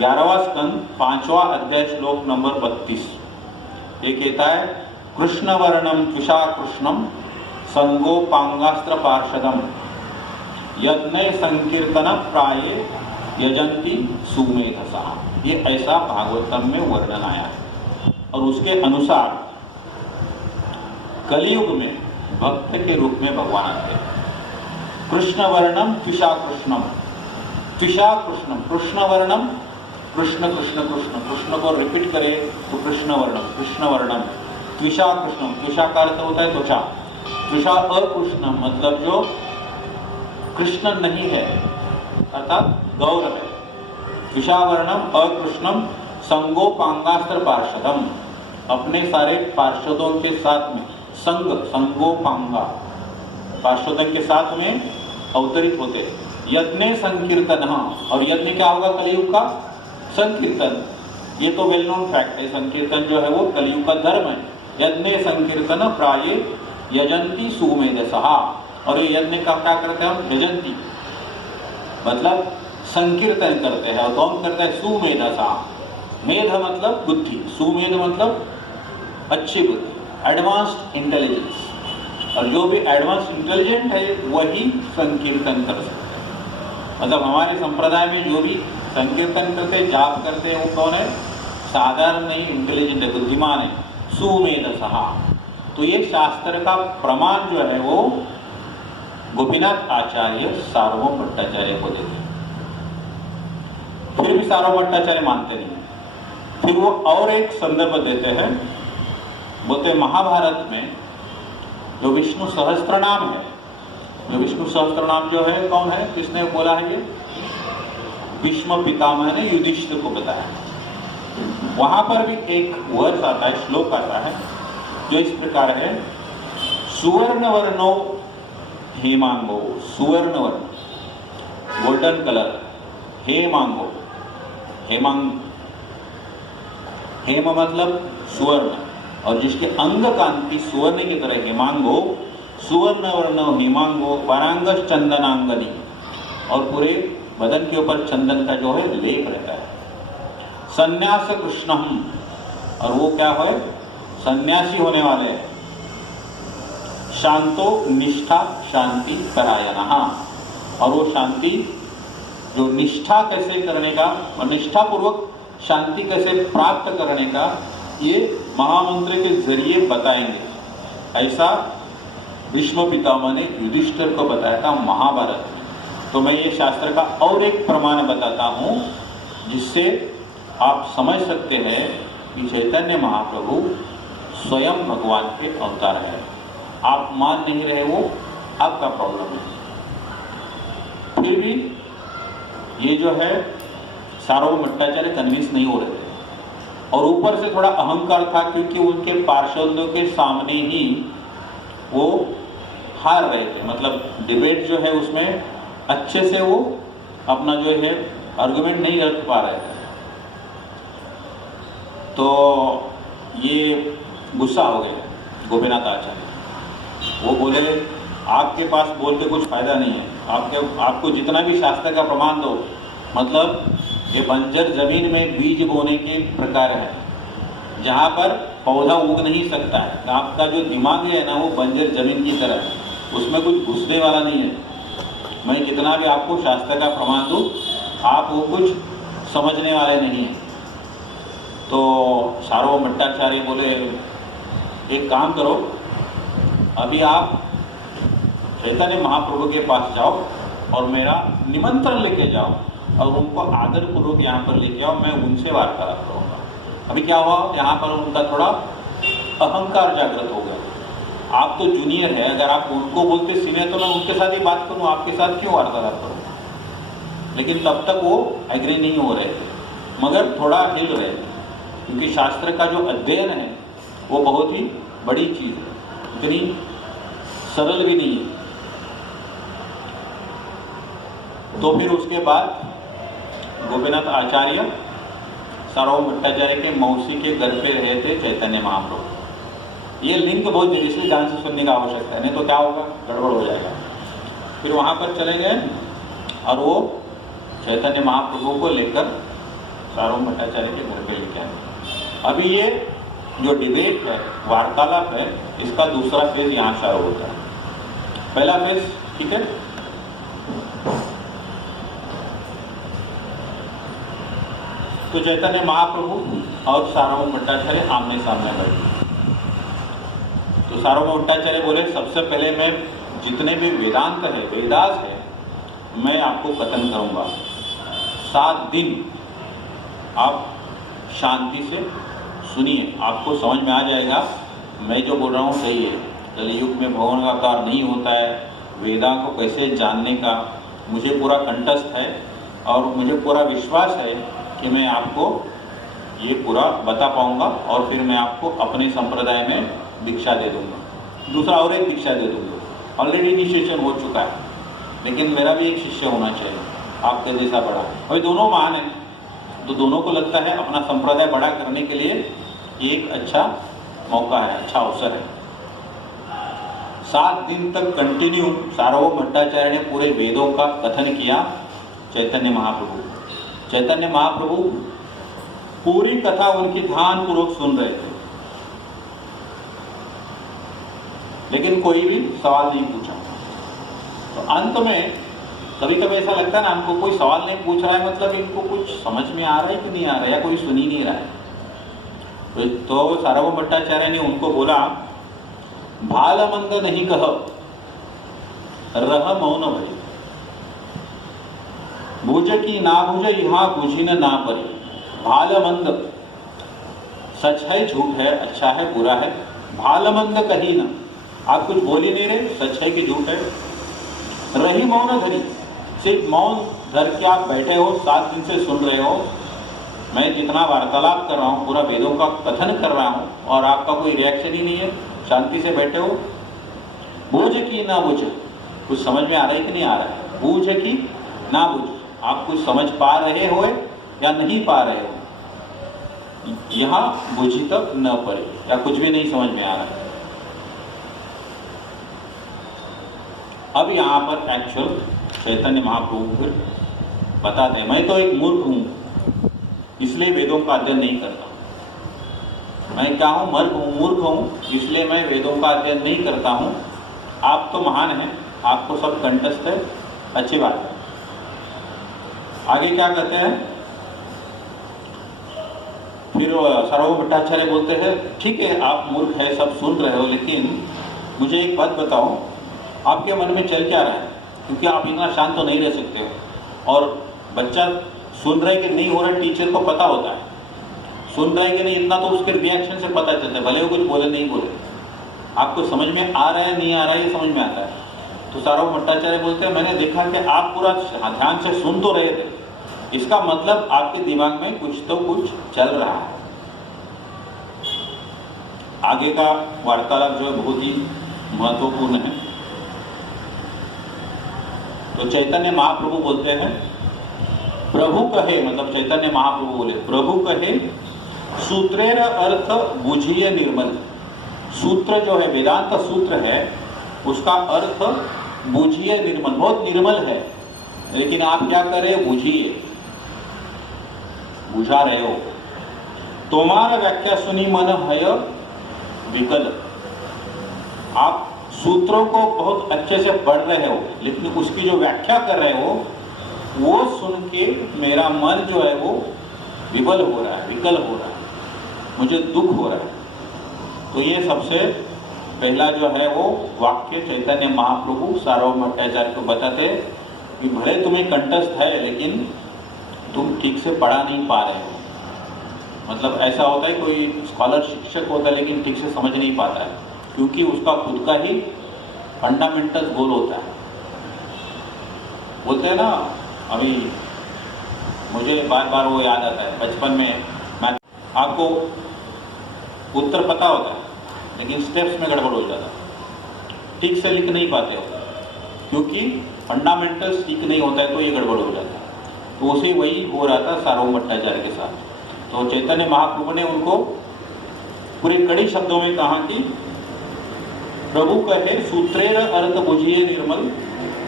11वां स्कंद 5वां अध्याय श्लोक नंबर 32। ये कहता है कृष्ण वर्णम त्विषा कृष्णम संगोपांगास्त्र पार्षदम यज्ञ संकीर्तन प्राये यजंती सुमेधसा। ये ऐसा भागवतम में वर्णन आया है और उसके अनुसार कलयुग में भक्त के रूप में भगवान आते हैं। कृष्ण वर्णम त्विषा कृष्णम, त्विषा कृष्णम, कृष्ण वर्णम, कृष्ण कृष्ण कृष्ण, कृष्ण को रिपीट करे तो कृष्ण वर्णम, कृष्ण वर्णम, त्विषा कृष्णम, त्विषा का अर्थ होता है त्वचा, त्विषा अकृष्ण मतलब जो कृष्ण नहीं है अर्थात गौर है। त्विषा वर्णम अकृष्णम संगोपांगास्त्र पार्षदम, अपने सारे पार्षदों के साथ में, संग संगोपांगा पार्षदों के साथ में अवतरित होते। यज्ञ संकीर्तन, और यज्ञ क्या होगा कलयुग का? संकीर्तन। ये तो वेल नोन फैक्ट है, संकीर्तन जो है वो कलयुग का धर्म है। यज्ञ संकीर्तन प्राये यजंती सुमेधसहा, और ये यज्ञ का क्या करते हैं हम? यजंती मतलब संकीर्तन करते हैं। और कौन करता है? सुमेधसा। मेध मतलब बुद्धि, सुमेध मतलब अच्छी बुद्धि, एडवांस्ड इंटेलिजेंस। और जो भी एडवांस इंटेलिजेंट है वही संकीर्तन कर सकते हैं। मतलब हमारे संप्रदाय में जो भी संकीर्तन करते जाप करते हैं वो कौन है? साधारण नहीं, इंटेलिजेंट है, बुद्धिमान है, सुमेधसहा। तो ये शास्त्र का प्रमाण जो है वो गोपीनाथ आचार्य सार्वभौम भट्टाचार्य को देते हैं। फिर भी सार्वभौम भट्टाचार्य मानते नहीं। फिर वो और एक संदर्भ देते हैं, बोलते महाभारत में जो विष्णु सहस्त्र नाम है, जो विष्णु सहस्त्र नाम जो है कौन है, किसने बोला है? ये भीष्म पितामह ने युधिष्ठिर को बताया। वहां पर भी एक वर्ष आता है, श्लोक आता है जो इस प्रकार है, सुवर्ण वर्णो हेमांगो, सुवर्ण वर्ण गोल्डन कलर, हेमांगो, हेमांग, हेम मतलब सुवर्ण, और जिसके अंग कांति सुवर्ण की तरह हेमांगो, सुवर्ण वर्ण हेमांगो परांगश चंदनांगनी, और पूरे बदन के ऊपर चंदन का जो है लेप रहता है। संन्यास कृष्णम, और वो क्या है? सन्यासी होने वाले हैं। शांतो निष्ठा शांति परायणः, और वो शांति जो निष्ठा कैसे करने का और निष्ठा पूर्वक शांति कैसे प्राप्त करने का ये महामंत्र के जरिए बताएंगे। ऐसा भीष्म पितामह ने युधिष्ठिर को बताया था महाभारत में। तो मैं ये शास्त्र का और एक प्रमाण बताता हूँ जिससे आप समझ सकते हैं कि चैतन्य महाप्रभु स्वयं भगवान के अवतार है। आप मान नहीं रहे वो आपका प्रॉब्लम है। फिर भी ये जो है सार्वभौम भट्टाचार्य कन्विंस नहीं हो रहे थे, और ऊपर से थोड़ा अहंकार था क्योंकि उनके पार्षदों के सामने ही वो हार रहे थे। मतलब डिबेट जो है उसमें अच्छे से वो अपना जो है आर्गुमेंट नहीं रख पा रहे थे। तो ये गुस्सा हो गया गोपीनाथ आचार्य। वो बोले आपके पास बोल के कुछ फायदा नहीं है, आपको जितना भी शास्त्र का प्रमाण दो, मतलब ये बंजर जमीन में बीज बोने के प्रकार है, जहाँ पर पौधा उग नहीं सकता है। आपका जो दिमाग है ना वो बंजर जमीन की तरह है, उसमें कुछ घुसने वाला नहीं है। मैं जितना भी आपको शास्त्र का प्रमाण दूँ आप वो कुछ समझने वाले नहीं हैं। तो सार्वभौम भट्टाचार्य बोले एक काम करो, अभी आप चैतन्य महाप्रभु के पास जाओ और मेरा निमंत्रण लेके जाओ और उनको आदर पूर्वक यहाँ पर लेके आओ, मैं उनसे वार्तालाप करूँगा। अभी क्या हुआ, यहाँ पर उनका थोड़ा अहंकार जागृत हो गया। आप तो जूनियर है, अगर आप उनको बोलते सीनियर तो मैं उनके साथ ही बात करूँ, आपके साथ क्यों वार्तालाप करूँ? लेकिन तब तक वो एग्री नहीं हो रहे थे, मगर थोड़ा हिल रहे थे, क्योंकि शास्त्र का जो अध्ययन है वो बहुत ही बड़ी चीज़ है, इतनी सरल भी नहीं है। तो फिर उसके बाद गोपीनाथ आचार्य सार्वभौम भट्टाचार्य के मौसी के घर पे रहे थे चैतन्य महाप्रभु। ये लिंक बहुत इसलिए ध्यान से सुनने का आवश्यकता है, नहीं तो क्या होगा, गड़बड़ हो जाएगा। फिर वहाँ पर चले गए और वो चैतन्य महाप्रभु को लेकर सार्वभौम भट्टाचार्य के घर पे लेके आए। अभी ये जो डिबेट है, वार्तालाप है, इसका दूसरा फेज यहाँ शुरू होता है। पहला फेज, ठीक है, तो चैतन्य महाप्रभु और सार्वभौम भट्टाचार्य आमने सामने बैठे। तो सार्वभौम भट्टाचार्य बोले, सबसे पहले मैं जितने भी वेदांत है, वेदास है, मैं आपको कथन करूंगा। 7 दिन आप शांति से सुनिए, आपको समझ में आ जाएगा मैं जो बोल रहा हूँ सही है। कलयुग में भगवान का कार्य नहीं होता है, वेदा को कैसे जानने का मुझे पूरा कंठस्थ है और मुझे पूरा विश्वास है कि मैं आपको ये पूरा बता पाऊंगा और फिर मैं आपको अपने संप्रदाय में दीक्षा दे दूंगा। दूसरा और एक दीक्षा दे दूंगा। ऑलरेडी इनिशिएशन हो चुका है, लेकिन मेरा भी एक शिष्य होना चाहिए आपके जैसा बड़ा। अभी दोनों महान हैं, तो दोनों को लगता है अपना संप्रदाय बड़ा करने के लिए एक अच्छा मौका है, अच्छा अवसर है। 7 दिन तक कंटिन्यू सार्वभौम भट्टाचार्य ने पूरे वेदों का कथन किया। चैतन्य महाप्रभु पूरी कथा उनकी ध्यानपूर्वक सुन रहे थे, लेकिन कोई भी सवाल नहीं पूछा। तो अंत में कभी कभी ऐसा लगता है ना, हमको कोई सवाल नहीं पूछ रहा है, मतलब इनको कुछ समझ में आ रहा है कि नहीं आ रहा है, या कोई सुन ही नहीं रहा है। तो सार्वभौम भट्टाचार्य ने उनको बोला, भाल मंद नहीं कह, रह मौन भय, भुज की ना भुज यहाँ बुझी न ना परे। भाल मंद, सच है झूठ है, अच्छा है बुरा है, भाल मंद कही ना, आप कुछ बोल ही नहीं रहे, सच है कि झूठ है। रही मौन धरी, सिर्फ मौन धर के आप बैठे हो, 7 दिन से सुन रहे हो, मैं जितना वार्तालाप कर रहा हूँ, पूरा वेदों का कथन कर रहा हूँ, और आपका कोई रिएक्शन ही नहीं है, शांति से बैठे हो। बूझ की ना बुझ, कुछ समझ में आ रहा है कि नहीं आ रहा है, बूझ की ना बुझ, आप कुछ समझ पा रहे हो या नहीं पा रहे हो, यहाँ बुझी तक न पड़े, या कुछ भी नहीं समझ में आ रहा है। अब यहाँ पर एक्चुअल चैतन्य महाप्रभु फिर बताते हैं, मैं तो एक मूर्ख हूँ, इसलिए वेदों का अध्ययन नहीं करता। मैं क्या हूँ, मूर्ख हूँ, इसलिए मैं वेदों का अध्ययन नहीं करता हूँ। आप तो महान हैं, आपको सब कंठस्थ है, अच्छी बात है। आगे क्या कहते हैं, फिर सार्वभौम भट्टाचार्य बोलते हैं, ठीक है आप मूर्ख है, सब सुन रहे हो, लेकिन मुझे एक बात बताओ, आपके मन में चल क्या रहा है, क्योंकि आप इतना शांत तो नहीं रह सकते हो। और बच्चा सुन रहे कि नहीं हो रहा, टीचर को पता होता है, सुन रहे कि नहीं, इतना तो उसके रिएक्शन से पता चलता है, भले वो कुछ बोले नहीं बोले, आपको समझ में आ रहा है नहीं आ रहा है, ये समझ में आता है। तो सार्वभौम भट्टाचार्य बोलते हैं, मैंने देखा कि आप पूरा ध्यान से सुन तो रहे थे, इसका मतलब आपके दिमाग में कुछ तो कुछ चल रहा है। आगे का वार्तालाप जो है बहुत ही महत्वपूर्ण है। तो चैतन्य महाप्रभु बोलते हैं, प्रभु कहे, मतलब चैतन्य महाप्रभु बोले, प्रभु कहे सूत्रेर अर्थ बुझिए निर्मल। सूत्र जो है, वेदांत सूत्र है, उसका अर्थ बुझिए निर्मल, बहुत निर्मल है, लेकिन आप क्या करें, बुझिए, बुझा रहे हो। तुम्हारा व्याख्या सुनी मन है विकल, आप सूत्रों को बहुत अच्छे से पढ़ रहे हो, लेकिन उसकी जो व्याख्या कर रहे हो वो सुन के मेरा मन जो है वो विकल हो रहा है, विकल हो रहा है, मुझे दुख हो रहा है। तो ये सबसे पहला जो है वो वाक्य चैतन्य महाप्रभु सार्वभौम भट्टाचार्य को बताते कि भले तुम्हें कंठस्थ है, लेकिन तुम ठीक से पढ़ा नहीं पा रहे हो। मतलब ऐसा होता है, कोई स्कॉलर शिक्षक होता है लेकिन ठीक से समझ नहीं पाता है, क्योंकि उसका खुद का ही फंडामेंटल गोल होता है। बोलते हैं ना, अभी मुझे बार बार वो याद आता है, बचपन में मैं आपको उत्तर पता होता है लेकिन स्टेप्स में गड़बड़ हो जाता है, ठीक से लिख नहीं पाते हो, क्योंकि फंडामेंटल्स ठीक नहीं होता है तो ये गड़बड़ हो जाता है। तो उसे वही हो रहा था सार्वभौम भट्टाचार्य के साथ। तो चैतन्य महाप्रभु ने उनको पूरे कड़ी शब्दों में कहा कि प्रभु कहे सूत्रेर अर्थ बुझिए निर्मल,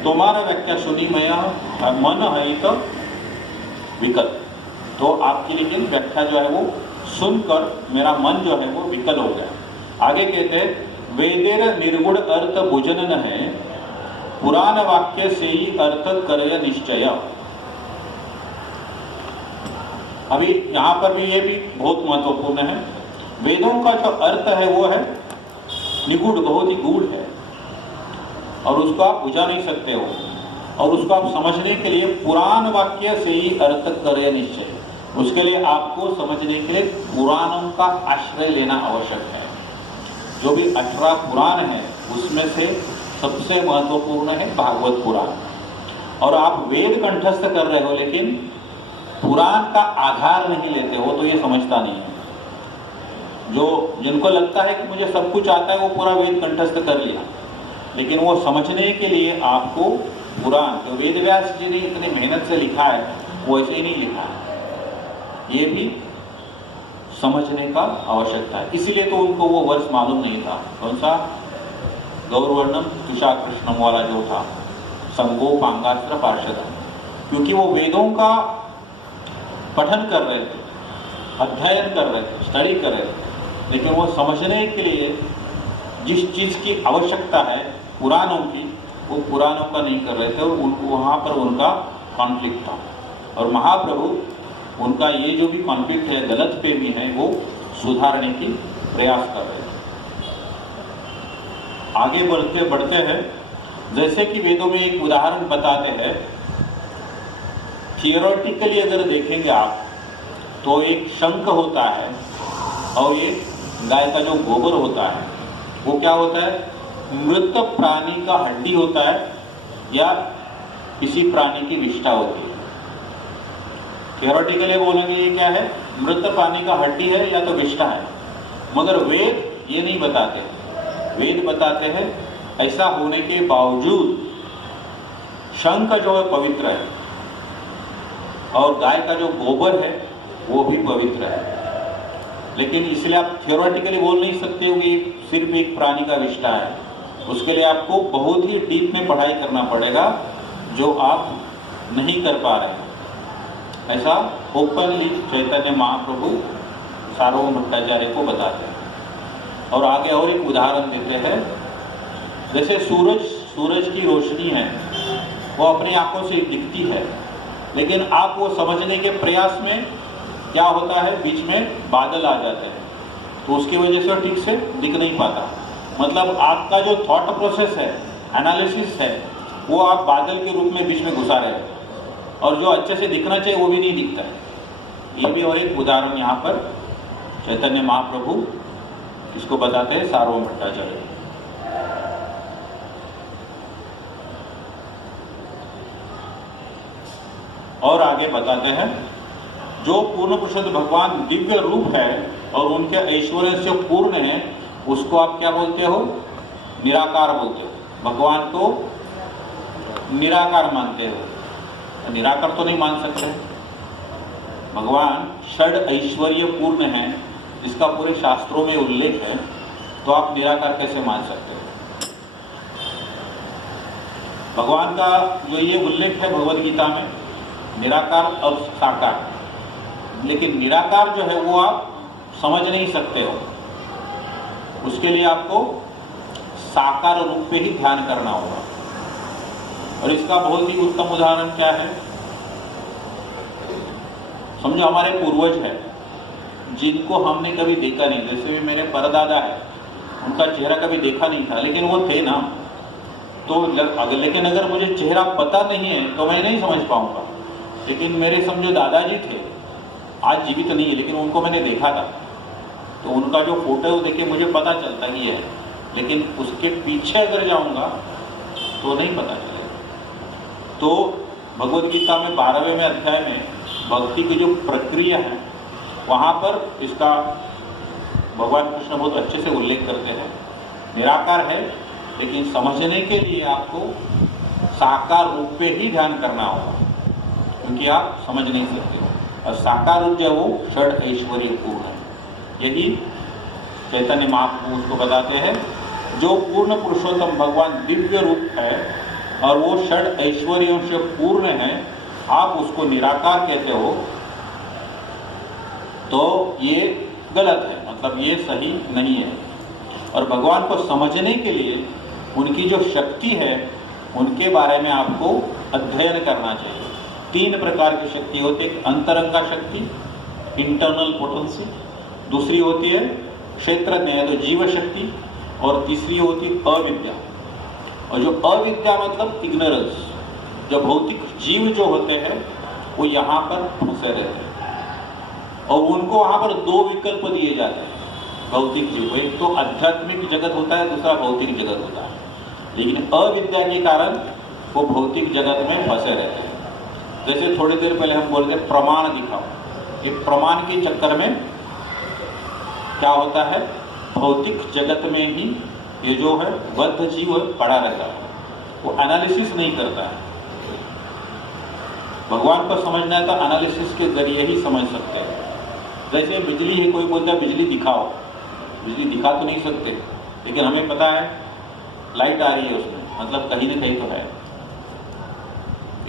तुम्हारा व्याख्या सुनी मैं मन है तो विकल। तो आपकी लेकिन व्याख्या जो है वो सुनकर मेरा मन जो है वो विकल हो गया। आगे कहते हैं वेदेर निर्गुण अर्थ भुजन है, पुराण वाक्य से ही अर्थ करय निश्चय। अभी यहाँ पर भी ये भी बहुत महत्वपूर्ण है। वेदों का जो अर्थ है वो है निगूढ़, बहुत ही गूढ़ है और उसको आप बुझा नहीं सकते हो, और उसको आप समझने के लिए पुराण वाक्य से ही अर्थ करय निश्चय। उसके लिए आपको समझने के लिए पुराणों का आश्रय लेना आवश्यक है। जो भी 18 पुराण है उसमें से सबसे महत्वपूर्ण है भागवत पुराण, और आप वेद कंठस्थ कर रहे हो लेकिन पुराण का आधार नहीं लेते हो तो ये समझता नहीं है। जो जिनको लगता है कि मुझे सब कुछ आता है वो पूरा वेद कंठस्थ कर लिया, लेकिन वो समझने के लिए आपको पुराण, जो वेद व्यास जी ने इतनी मेहनत से लिखा है वो ऐसे ही नहीं लिखा है, ये भी समझने का आवश्यकता है। इसीलिए तो उनको वो वर्ष मालूम नहीं था, कौन सा, गौरवर्णम तुषार कृष्णम वाला जो था, संगोपांगास्त्र पार्षद, क्योंकि वो वेदों का पठन कर रहे थे, अध्ययन कर रहे थे, स्टडी कर रहे थे, लेकिन वो समझने के लिए जिस चीज़ की आवश्यकता है पुराणों की, वो पुराणों का नहीं कर रहे थे, और वहाँ पर उनका कॉन्फ्लिक्ट था। और महाप्रभु उनका ये जो भी कॉन्फ्लिक्ट है, गलत पे भी है, वो सुधारने की प्रयास कर रहे थे। आगे बढ़ते हैं, जैसे कि वेदों में एक उदाहरण बताते हैं, थियोरेटिकली अगर देखेंगे आप तो एक शंख होता है और एक गाय का जो गोबर होता है वो क्या होता है, मृत प्राणी का हड्डी होता है या किसी प्राणी की विष्ठा होती है। थियोरेटिकली बोलेंगे ये क्या है, मृत प्राणी का हड्डी है या तो विष्ठा है, मगर वेद ये नहीं बताते। वेद बताते हैं ऐसा होने के बावजूद शंख जो है पवित्र है और गाय का जो गोबर है वो भी पवित्र है, लेकिन इसलिए आप थियोरेटिकली बोल नहीं सकते हो कि सिर्फ एक प्राणी का विष्ठा है। उसके लिए आपको बहुत ही डीप में पढ़ाई करना पड़ेगा जो आप नहीं कर पा रहे। ऐसा ओपनली चैतन्य महाप्रभु सार्वभौम भट्टाचार्य को बताते हैं। और आगे और एक उदाहरण देते हैं, जैसे सूरज की रोशनी है वो अपनी आंखों से दिखती है, लेकिन आप वो समझने के प्रयास में क्या होता है, बीच में बादल आ जाते हैं, तो उसकी वजह से ठीक से दिख नहीं पाता। मतलब आपका जो थॉट प्रोसेस है, एनालिसिस है, वो आप बादल के रूप में बीच में घुसा रहे हैं, और जो अच्छे से दिखना चाहिए वो भी नहीं दिखता है। ये भी और एक उदाहरण यहाँ पर चैतन्य महाप्रभु इसको बताते हैं सार्वभौम भट्टाचार्य। और आगे बताते हैं, जो पूर्ण पुरुषोत्तम भगवान दिव्य रूप है और उनके ऐश्वर्य से पूर्ण है, उसको आप क्या बोलते हो, निराकार बोलते हो। भगवान को निराकार मानते हो, निराकार तो नहीं मान सकते। भगवान षड ऐश्वर्य पूर्ण है, जिसका पूरे शास्त्रों में उल्लेख है, तो आप निराकार कैसे मान सकते हो। भगवान का जो ये उल्लेख है भगवद गीता में, निराकार और साकार, लेकिन निराकार जो है वो आप समझ नहीं सकते हो, उसके लिए आपको साकार रूप पे ही ध्यान करना होगा। और इसका बहुत ही उत्तम उदाहरण क्या है, समझो हमारे पूर्वज है जिनको हमने कभी देखा नहीं, जैसे मेरे परदादा है, उनका चेहरा कभी देखा नहीं था, लेकिन वो थे ना, तो लेकिन अगर मुझे चेहरा पता नहीं है तो मैं नहीं समझ पाऊंगा। लेकिन मेरे समझो दादाजी थे, आज जीवित नहीं है, लेकिन उनको मैंने देखा था, तो उनका जो फोटो देख के मुझे पता चलता ही है, लेकिन उसके पीछे अगर जाऊंगा तो नहीं पता चलेगा। तो भगवद गीता में 12वें अध्याय में भक्ति की जो प्रक्रिया है, वहाँ पर इसका भगवान कृष्ण बहुत अच्छे से उल्लेख करते हैं। निराकार है, लेकिन समझने के लिए आपको साकार रूप पे ही ध्यान करना होगा, क्योंकि आप समझ नहीं सकते हो। और साकार रूप जो वो षड ऐश्वर्य पूर्ण है, यही चैतन्य महाप्रभु उसको बताते हैं। जो पूर्ण पुरुषोत्तम भगवान दिव्य रूप है और वो षड ऐश्वर्यों से पूर्ण है, आप उसको निराकार कहते हो, तो ये गलत है, मतलब ये सही नहीं है। और भगवान को समझने के लिए उनकी जो शक्ति है उनके बारे में आपको अध्ययन करना चाहिए। 3 प्रकार की शक्ति होती है, अंतरंगा शक्ति, इंटरनल पोटेंसी, दूसरी होती है क्षेत्रज्ञ तो जीव शक्ति, और तीसरी होती है अविद्या। और जो अविद्या मतलब इग्नोरेंस, जो भौतिक जीव जो होते हैं वो यहाँ पर फंसे रहते हैं और उनको वहाँ पर 2 विकल्प दिए जाते हैं भौतिक जीव, एक तो आध्यात्मिक जगत होता है, दूसरा भौतिक जगत होता है। लेकिन अविद्या के कारण वो भौतिक जगत में फंसे रहते हैं। जैसे थोड़ी देर पहले हम बोलते हैं प्रमाण दिखाओ, ये प्रमाण के चक्कर में क्या होता है, भौतिक जगत में ही ये जो है बद्ध जीव पड़ा रहता है, वो एनालिसिस नहीं करता है। भगवान को समझना है तो एनालिसिस के जरिए ही समझ सकते हैं। जैसे बिजली है, कोई बोलता है बिजली दिखाओ, बिजली दिखा तो नहीं सकते, लेकिन हमें पता है लाइट आ रही है उसमें, मतलब कहीं ना कहीं तो है।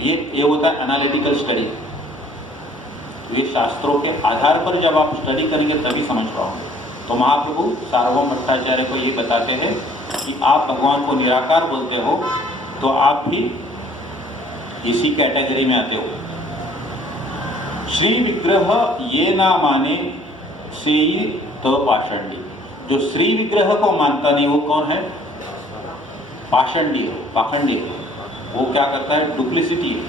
ये होता है एनालिटिकल स्टडी। ये शास्त्रों के आधार पर जब आप स्टडी करेंगे तभी समझ पाओगे। तो महाप्रभु सार्वभौम भट्टाचार्य को ये बताते हैं कि आप भगवान को निराकार बोलते हो तो आप भी इसी कैटेगरी में आते हो। श्री विग्रह ये ना माने से ही तो पाषंडी। जो श्री विग्रह को मानता नहीं वो कौन है, पाषंडी है, पाखंडी है। वो क्या करता है, डुप्लिसिटी है।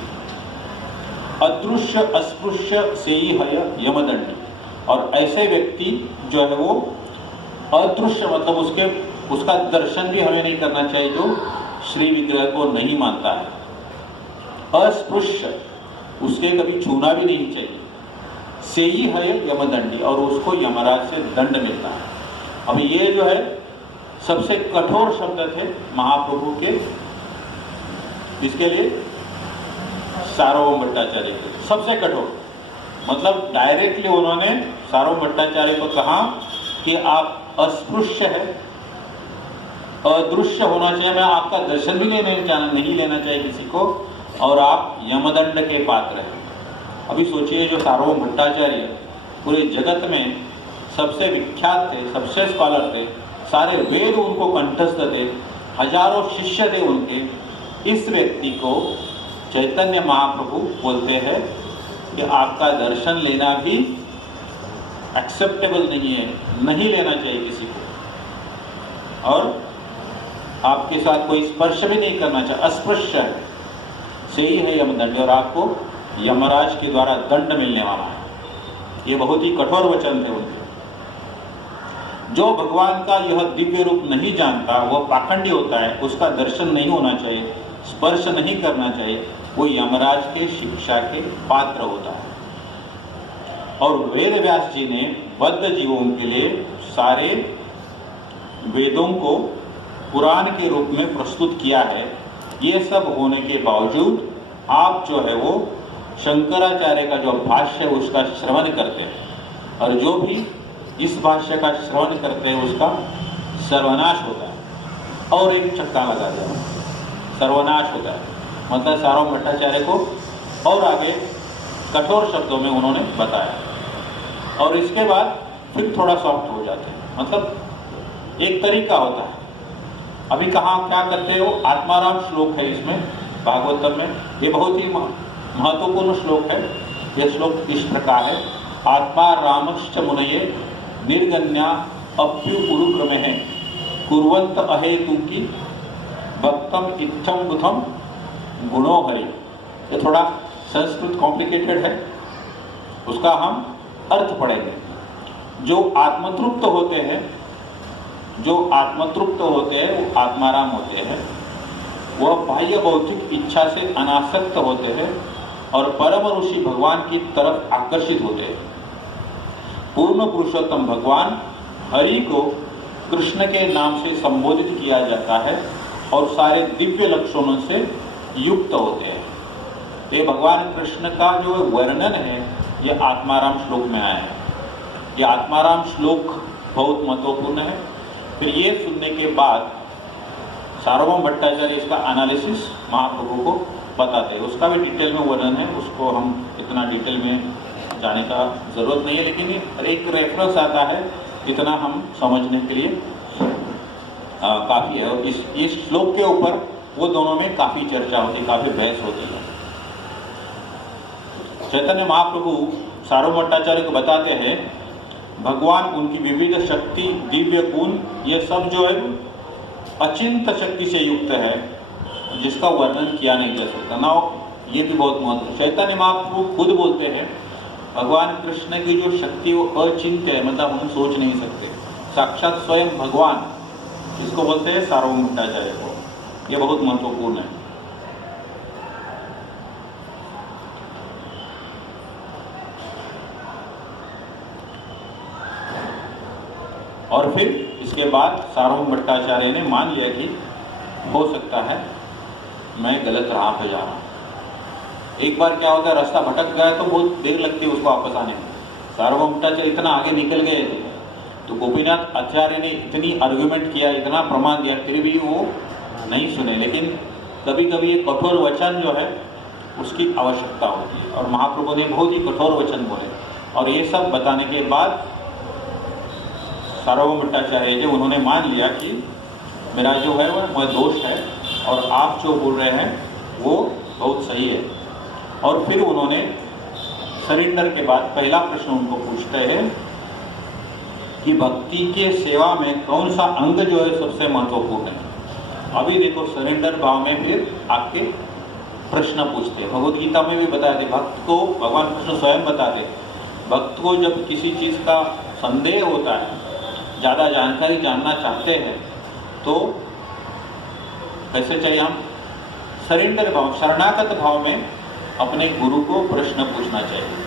अदृश्य अस्पृश्य से ही है यमदंडी। और ऐसे व्यक्ति जो है वो अदृश्य मतलब उसका दर्शन भी हमें नहीं करना चाहिए जो श्री विग्रह को नहीं मानता है। अस्पृश्य उसके कभी छूना भी नहीं चाहिए। से ही है यमदंडी, और उसको यमराज से दंड मिलता है। अब ये जो है सबसे कठोर शब्द थे महाप्रभु के, इसके लिए सार्वभौम भट्टाचार्य के सबसे कठोर, मतलब डायरेक्टली उन्होंने सार्वभौम भट्टाचार्य को कहा कि आप अस्पृश्य है, अदृश्य होना चाहिए, मैं आपका दर्शन भी नहीं लेना चाहिए किसी को, और आप यमदंड के पात्र हैं। अभी सोचिए जो सार्वभौम भट्टाचार्य पूरे जगत में सबसे विख्यात थे, सबसे स्कॉलर थे, सारे वेद उनको कंठस्थ थे, हजारों शिष्य थे उनके, इस व्यक्ति को चैतन्य महाप्रभु बोलते हैं कि आपका दर्शन लेना भी एक्सेप्टेबल नहीं है, नहीं लेना चाहिए किसी को, और आपके साथ कोई स्पर्श भी नहीं करना चाहिए, अस्पृश्य है, से ही है यमदंड, और आपको यमराज के द्वारा दंड मिलने वाला है। ये बहुत ही कठोर वचन थे उनके। जो भगवान का यह दिव्य रूप नहीं जानता वह पाखंडी होता है, उसका दर्शन नहीं होना चाहिए, स्पर्श नहीं करना चाहिए, वो यमराज के शिक्षा के पात्र होता है। और वेद व्यास जी ने बद्ध जीवों के लिए सारे वेदों को पुराण के रूप में प्रस्तुत किया है। ये सब होने के बावजूद आप जो है वो शंकराचार्य का जो भाष्य है उसका श्रवण करते हैं, और जो भी इस भाष्य का श्रवण करते हैं उसका सर्वनाश होता है। और एक चक्का लगा दिया, सर्वनाश होता है, मतलब सार्वभौम भट्टाचार्य को और आगे कठोर शब्दों में उन्होंने बताया, और इसके बाद फिर थोड़ा सॉफ्ट हो जाते हैं। मतलब एक तरीका होता है। अभी कहाँ क्या करते हो, आत्माराम श्लोक है इसमें भागवतम में, ये बहुत ही महत्वपूर्ण श्लोक है। यह श्लोक इस प्रकार है, आत्मा रामश्च मुनये निर्गन्या अप्युपुरुक्रमे है कुर्वंत अहेतुकी भक्तम इत्थम बुथम गुणो हरि। ये थोड़ा संस्कृत कॉम्प्लिकेटेड है, उसका हम अर्थ पढ़ेंगे। जो आत्मतृप्त होते हैं, जो आत्मतृप्त होते हैं वो आत्माराम होते हैं, वह बाह्य भौतिक इच्छा से अनासक्त होते हैं और परम ऋषि भगवान की तरफ आकर्षित होते हैं। पूर्ण पुरुषोत्तम भगवान हरि को कृष्ण के नाम से संबोधित किया जाता है और सारे दिव्य लक्षणों से युक्त होते हैं। ये भगवान कृष्ण का जो वर्णन है ये आत्माराम श्लोक में आया है। ये आत्माराम श्लोक बहुत महत्वपूर्ण है। फिर ये सुनने के बाद सार्वभौम भट्टाचार्य इसका एनालिसिस महाप्रभु को बताते हैं, उसका भी डिटेल में वर्णन है, उसको हम इतना डिटेल में जाने का ज़रूरत नहीं है, लेकिन एक रेफरेंस आता है, इतना हम समझने के लिए काफ़ी है। और इस श्लोक के ऊपर वो दोनों में काफ़ी चर्चा होती है, काफ़ी बहस होती है। चैतन्य महाप्रभु सार्वभौम भट्टाचार्य को बताते हैं, भगवान उनकी विविध शक्ति, दिव्य गुण, ये सब जो है अचिंत शक्ति से युक्त है, जिसका वर्णन किया नहीं जा सकता ना। ये भी बहुत महत्व। चैतन्य महाप्रभु खुद बोलते हैं, भगवान कृष्ण की जो शक्ति वो अचिंत्य है, मतलब हम सोच नहीं सकते। साक्षात स्वयं भगवान, इसको बोलते हैं सार्वभौम भट्टाचार्य को। ये बहुत महत्वपूर्ण है। और फिर इसके बाद सार्वभौम भट्टाचार्य ने मान लिया कि हो सकता है मैं गलत राह पे जा रहा हूँ। एक बार क्या होता है, रास्ता भटक गया तो बहुत देर लगती है उसको वापस आने में। सार्वभौम भट्टाचार्य इतना आगे निकल गए थे, तो गोपीनाथ आचार्य ने इतनी आर्ग्यूमेंट किया, इतना प्रमाण दिया, फिर भी वो नहीं सुने। लेकिन कभी कभी एक कठोर वचन जो है उसकी आवश्यकता होती है, और महाप्रभु ने बहुत ही कठोर वचन बोले। और ये सब बताने के बाद सार्वभौम भट्टाचार्य जो उन्होंने मान लिया कि मेरा जो है वह दोष है, और आप जो बोल रहे हैं वो बहुत सही है। और फिर उन्होंने सरेंडर के बाद पहला प्रश्न उनको पूछते हैं कि भक्ति के सेवा में कौन सा अंग जो है सबसे महत्वपूर्ण है। अभी देखो, सरेंडर भाव में फिर आपके प्रश्न पूछते हैं। भगवद गीता में भी बताया थे, भक्त को भगवान कृष्ण स्वयं बताते, भक्त को जब किसी चीज़ का संदेह होता है, ज़्यादा जानकारी जानना चाहते हैं, तो कैसे चाहिए, हम सरेंडर भाव, शरणागत भाव में अपने गुरु को प्रश्न पूछना चाहिए।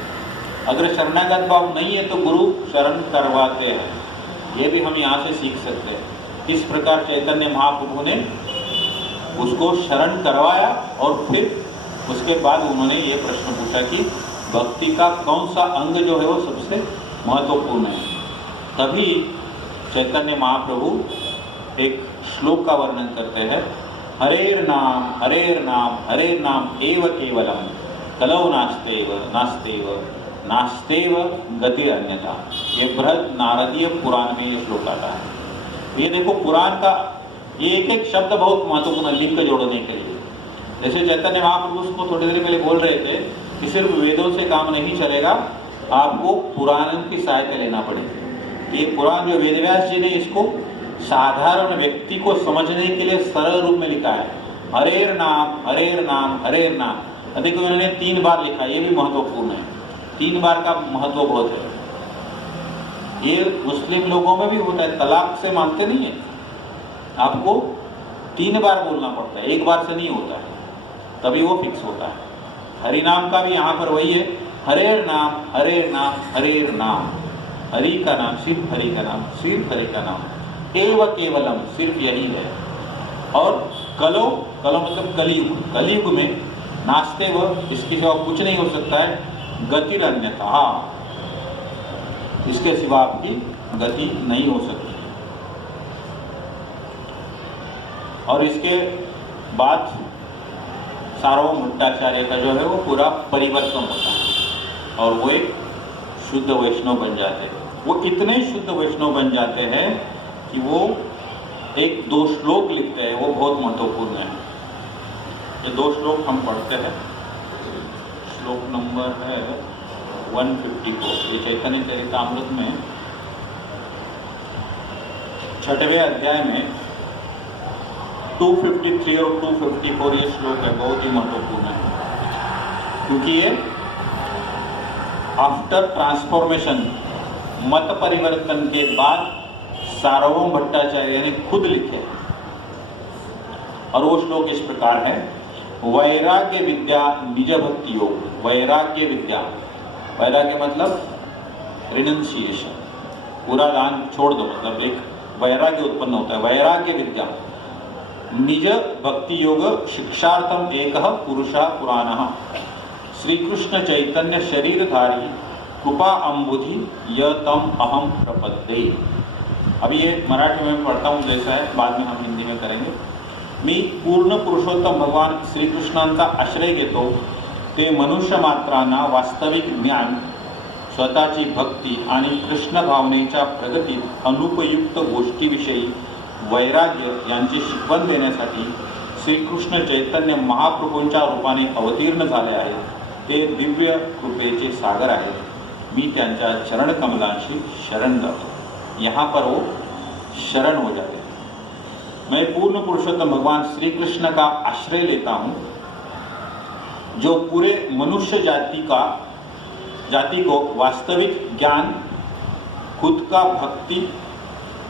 अगर शरणागत भाव नहीं है तो गुरु शरण करवाते हैं। ये भी हम यहाँ से सीख सकते हैं। इस प्रकार चैतन्य महाप्रभु ने उसको शरण करवाया, और फिर उसके बाद उन्होंने ये प्रश्न पूछा कि भक्ति का कौन सा अंग जो है वो सबसे महत्वपूर्ण है। तभी चैतन्य महाप्रभु एक श्लोक का वर्णन करते हैं, हरेर नाम हरेर नाम एव केवलम कलौ नास्तेव नास्तेव नास्तेव गति अन्यथा। ये बृहद नारदीय पुराण में ये श्लोक आता है। ये देखो, पुराण का ये एक एक शब्द बहुत महत्वपूर्ण, लिंक जोड़ने के लिए। जैसे चैतन्य महाप्रभु उसको थोड़ी देर पहले बोल रहे थे कि सिर्फ वेदों से काम नहीं चलेगा, आपको पुराणों की सहायता लेना पड़ेगी। ये पुराण जो वेदव्यास जी ने इसको साधारण व्यक्ति को समझने के लिए सरल रूप में लिखा है, हरेर नाम हरेर नाम हरेर नाम। देखो, उन्होंने 3 बार लिखा, ये भी महत्वपूर्ण है। 3 बार का महत्व बहुत है। ये मुस्लिम लोगों में भी होता है, तलाक से मानते नहीं है, आपको 3 बार बोलना पड़ता है, 1 बार से नहीं होता है, तभी वो फिक्स होता है। हरि नाम का भी यहाँ पर वही है, हरेर नाम हरेर नाम हरेर नाम। हरि का नाम, सिर्फ हरि का नाम, सिर्फ हरि का नाम, एव केवलम, सिर्फ यही है। और कलो मतलब कलियुग, कलियुग में नास्ते व, इसके सिवा कुछ नहीं हो सकता है। गति अन्यथा, इसके सिवा आपकी गति नहीं हो सकती। और इसके बाद सार्वभौम भट्टाचार्य का जो है वो पूरा परिवर्तन होता है, और वो एक शुद्ध वैष्णव बन जाते हैं। वो इतने शुद्ध वैष्णव बन जाते हैं कि वो 1-2 श्लोक लिखते हैं, वो बहुत महत्वपूर्ण है। ये 2 श्लोक हम पढ़ते हैं। श्लोक नंबर है 154, ये चैतन्य चरितामृत में 6वें अध्याय में 253 और 254 ये श्लोक है, बहुत ही महत्वपूर्ण है। क्योंकि ये आफ्टर ट्रांसफॉर्मेशन, मत परिवर्तन के बाद सार्वभौम भट्टाचार्य ने खुद लिखे। और वो श्लोक इस प्रकार है, वैराग्य विद्या निज भक्ति योग। वैराग्य विद्या, वैराग्य मतलब रिनंसिएशन, पूरा दान छोड़ दो, मतलब एक वैराग्य उत्पन्न होता है। वैराग्य विद्या निज भक्ति योग शिक्षार्थम एक पुरुषा पुराण श्री कृष्ण चैतन्य शरीरधारी कृपा अम्बुधि य तम अहम प्रपद्ये। अभी ये मराठी में पढ़ता हूँ जैसा है, बाद में हम हिंदी में करेंगे। मी पूर्ण पुरुषोत्तम भगवान श्रीकृष्णांचा आश्रय घेतो, ते मनुष्य मात्रांना वास्तविक ज्ञान स्वतःची भक्ती आणि कृष्ण भावनेच्या प्रगतीत अनुपयुक्त गोष्टीविषयी वैराग्य यांची शिकवण देण्यासाठी श्रीकृष्ण चैतन्य महाप्रभूंच्या रूपाने अवतीर्ण झाले आहेत. ते दिव्य कृपेचे सागर आहेत. मी त्यांच्या चरण कमलांशी शरण जातो. यहाँ पर वो शरण हो जाते हैं. मैं पूर्ण पुरुषोत्तम भगवान श्री कृष्ण का आश्रय लेता हूँ, जो पूरे मनुष्य जाति को वास्तविक ज्ञान, खुद का भक्ति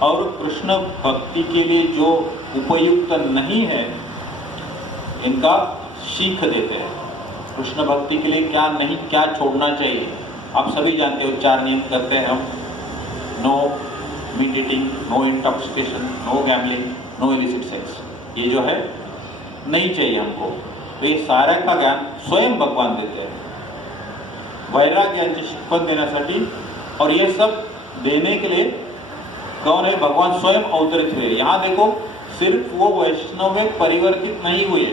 और कृष्ण भक्ति के लिए जो उपयुक्त नहीं है इनका सीख देते हैं. कृष्ण भक्ति के लिए क्या नहीं, क्या छोड़ना चाहिए. आप सभी जानते हो 4 नियम करते हैं हम. No meat eating, no intoxication, no gambling, no illicit sex. ये जो है नहीं चाहिए हमको. तो ये सारा का ज्ञान स्वयं भगवान देते हैं वैराग्य यांची शिकवण देण्यासाठी. और ये सब देने के लिए कौन है? भगवान स्वयं अवतरित हुए. यहाँ देखो, सिर्फ वो वैष्णव में परिवर्तित नहीं हुए,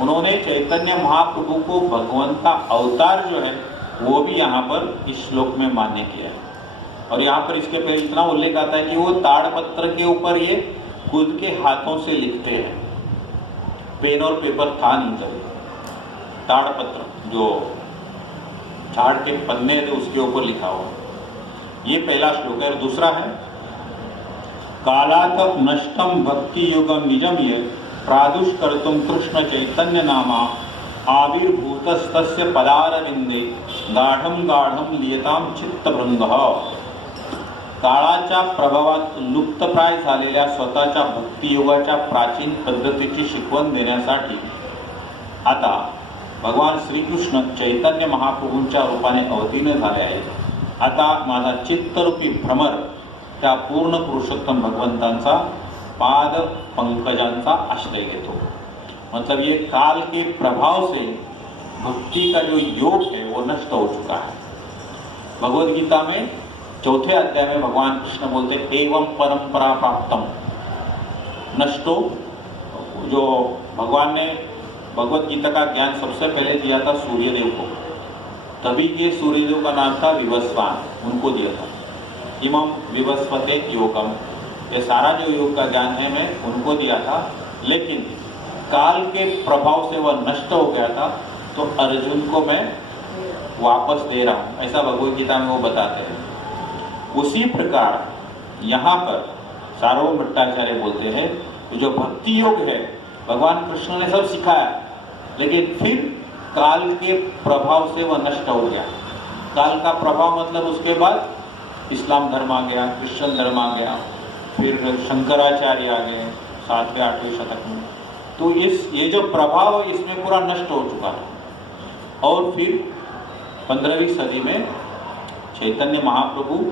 उन्होंने चैतन्य महाप्रभु को भगवान का अवतार जो है वो भी यहाँ पर इस श्लोक में मान्य किया है. और यहाँ पर इसके पहले इतना उल्लेख आता है कि वो ताड़पत्र के ऊपर ये खुद के हाथों से लिखते हैं. पेन और पेपर था नहीं तभी. ताड़पत्र जो झाड़ के पन्ने थे उसके ऊपर लिखा हुआ. ये पहला श्लोक है. और दूसरा है, कालात नष्टम भक्ति युगम निजम ये प्रादुष्कर्तुम कृष्ण चैतन्य नामा आविर्भूतस्तस्य पदारविंदे गाढम गाढम लियताम चित्तभृंगः. काळाच्या प्रभावात लुप्तप्राय झालेल्या स्वतःच्या भक्तियोगाच्या प्राचीन पद्धतीची शिकवण देण्यासाठी आता भगवान श्रीकृष्ण चैतन्य महाप्रभूंच्या रूपाने अवतीर्ण झाले आहेत. आता माझा चित्तरूपी भ्रमर त्या पूर्ण पुरुषोत्तम भगवंतांचा पाद पंकजांचा आश्रय घेतो. मतलब ये काल के प्रभाव से भक्ति का जो योग है वो नष्ट हो चुका है. भगवद गीता में 4थे अध्याय में भगवान कृष्ण बोलते एवं परंपरा प्राप्तम नष्टो. जो भगवान ने भगवद गीता का ज्ञान सबसे पहले दिया था सूर्यदेव को. तभी ये सूर्यदेव का नाम था विवस्वान, उनको दिया था. इमं विवस्वते योगम, ये सारा जो योग का ज्ञान है मैं उनको दिया था. लेकिन काल के प्रभाव से वह नष्ट हो गया था, तो अर्जुन को मैं वापस दे रहा हूँ, ऐसा भगवद गीता में वो बताते हैं. उसी प्रकार यहाँ पर सार्वभौम भट्टाचार्य बोलते हैं कि जो भक्ति योग है भगवान कृष्ण ने सब सिखाया, लेकिन फिर काल के प्रभाव से वह नष्ट हो गया. काल का प्रभाव मतलब उसके बाद इस्लाम धर्म आ गया, क्रिश्चियन धर्म आ गया, फिर शंकराचार्य आ गए 7वें 8वें शतक में. तो ये जो प्रभाव है इसमें पूरा नष्ट हो चुका है. और फिर 15वीं सदी में चैतन्य महाप्रभु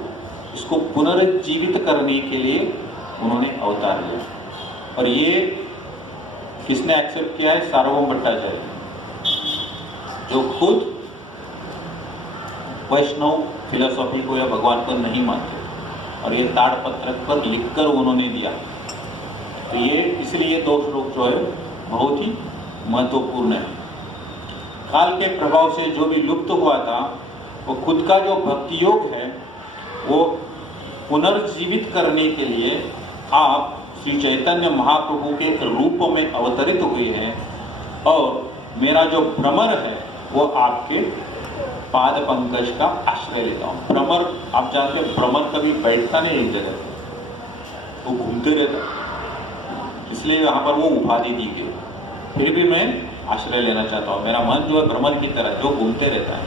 इसको पुनर्जीवित करने के लिए उन्होंने अवतार लिया. और ये किसने एक्सेप्ट किया है? सार्वभौम भट्टाचार्य, जो खुद वैष्णव फिलोसॉफी को या भगवान को नहीं मानते. और ये ताड़पत्र पर लिखकर उन्होंने दिया. तो ये इसलिए 2 श्लोक जो है बहुत ही महत्वपूर्ण है. काल के प्रभाव से जो भी लुप्त हुआ था वो खुद का जो भक्ति योग है वो पुनर्जीवित करने के लिए आप श्री चैतन्य महाप्रभु के रूप में अवतरित हुए हैं. और मेरा जो भ्रमर है वो आपके पाद पंकज का आश्रय लेता हूँ. भ्रमर आप जानते हैं, भ्रमर कभी बैठता नहीं एक जगह, वो घूमते रहता, इसलिए यहाँ पर वो उपाधि दी गई. फिर भी मैं आश्रय लेना चाहता हूँ. मेरा मन जो है भ्रमर की तरह जो घूमते रहता है,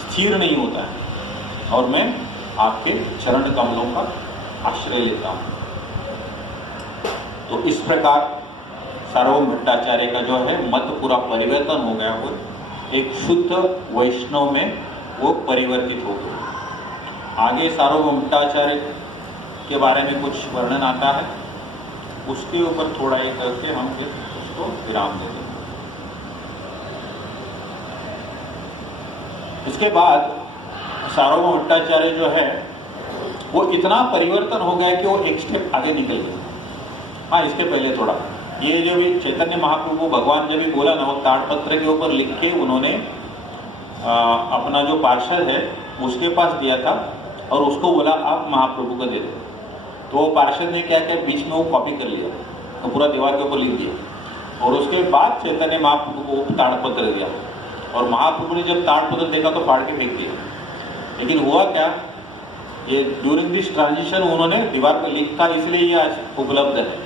स्थिर नहीं होता है, और मैं आपके चरण कमलों का आश्रय लेता हूँ. तो इस प्रकार सार्वभौम भट्टाचार्य का जो है मत पूरा परिवर्तन हो गया. वो एक शुद्ध वैष्णव में वो परिवर्तित हो गए. आगे सार्वभौम भट्टाचार्य के बारे में कुछ वर्णन आता है, उसके ऊपर थोड़ा ये करके हम उसको विराम दे देंगे. इसके बाद सार्वभौम भट्टाचार्य जो है वो इतना परिवर्तन हो गया कि वो एक स्टेप आगे निकल गए. हाँ, इसके पहले थोड़ा ये जो भी चैतन्य महाप्रभु भगवान जब भी बोला ना, वो ताड़पत्र के ऊपर लिख के उन्होंने अपना जो पार्षद है उसके पास दिया था और उसको बोला आप महाप्रभु को दे दो। तो वो पार्षद ने क्या किया, बीच में वो कॉपी कर लिया, तो पूरा दीवार के ऊपर लिख दिया और उसके बाद चैतन्य महाप्रभु को ताड़पत्र दिया और महाप्रभु ने जब ताड़पत्र देखा तो फाड़ के फेंक दिया। लेकिन हुआ क्या, ये ड्यूरिंग दिस ट्रांजिशन उन्होंने दीवार पर लिखा, इसलिए ये आज उपलब्ध है।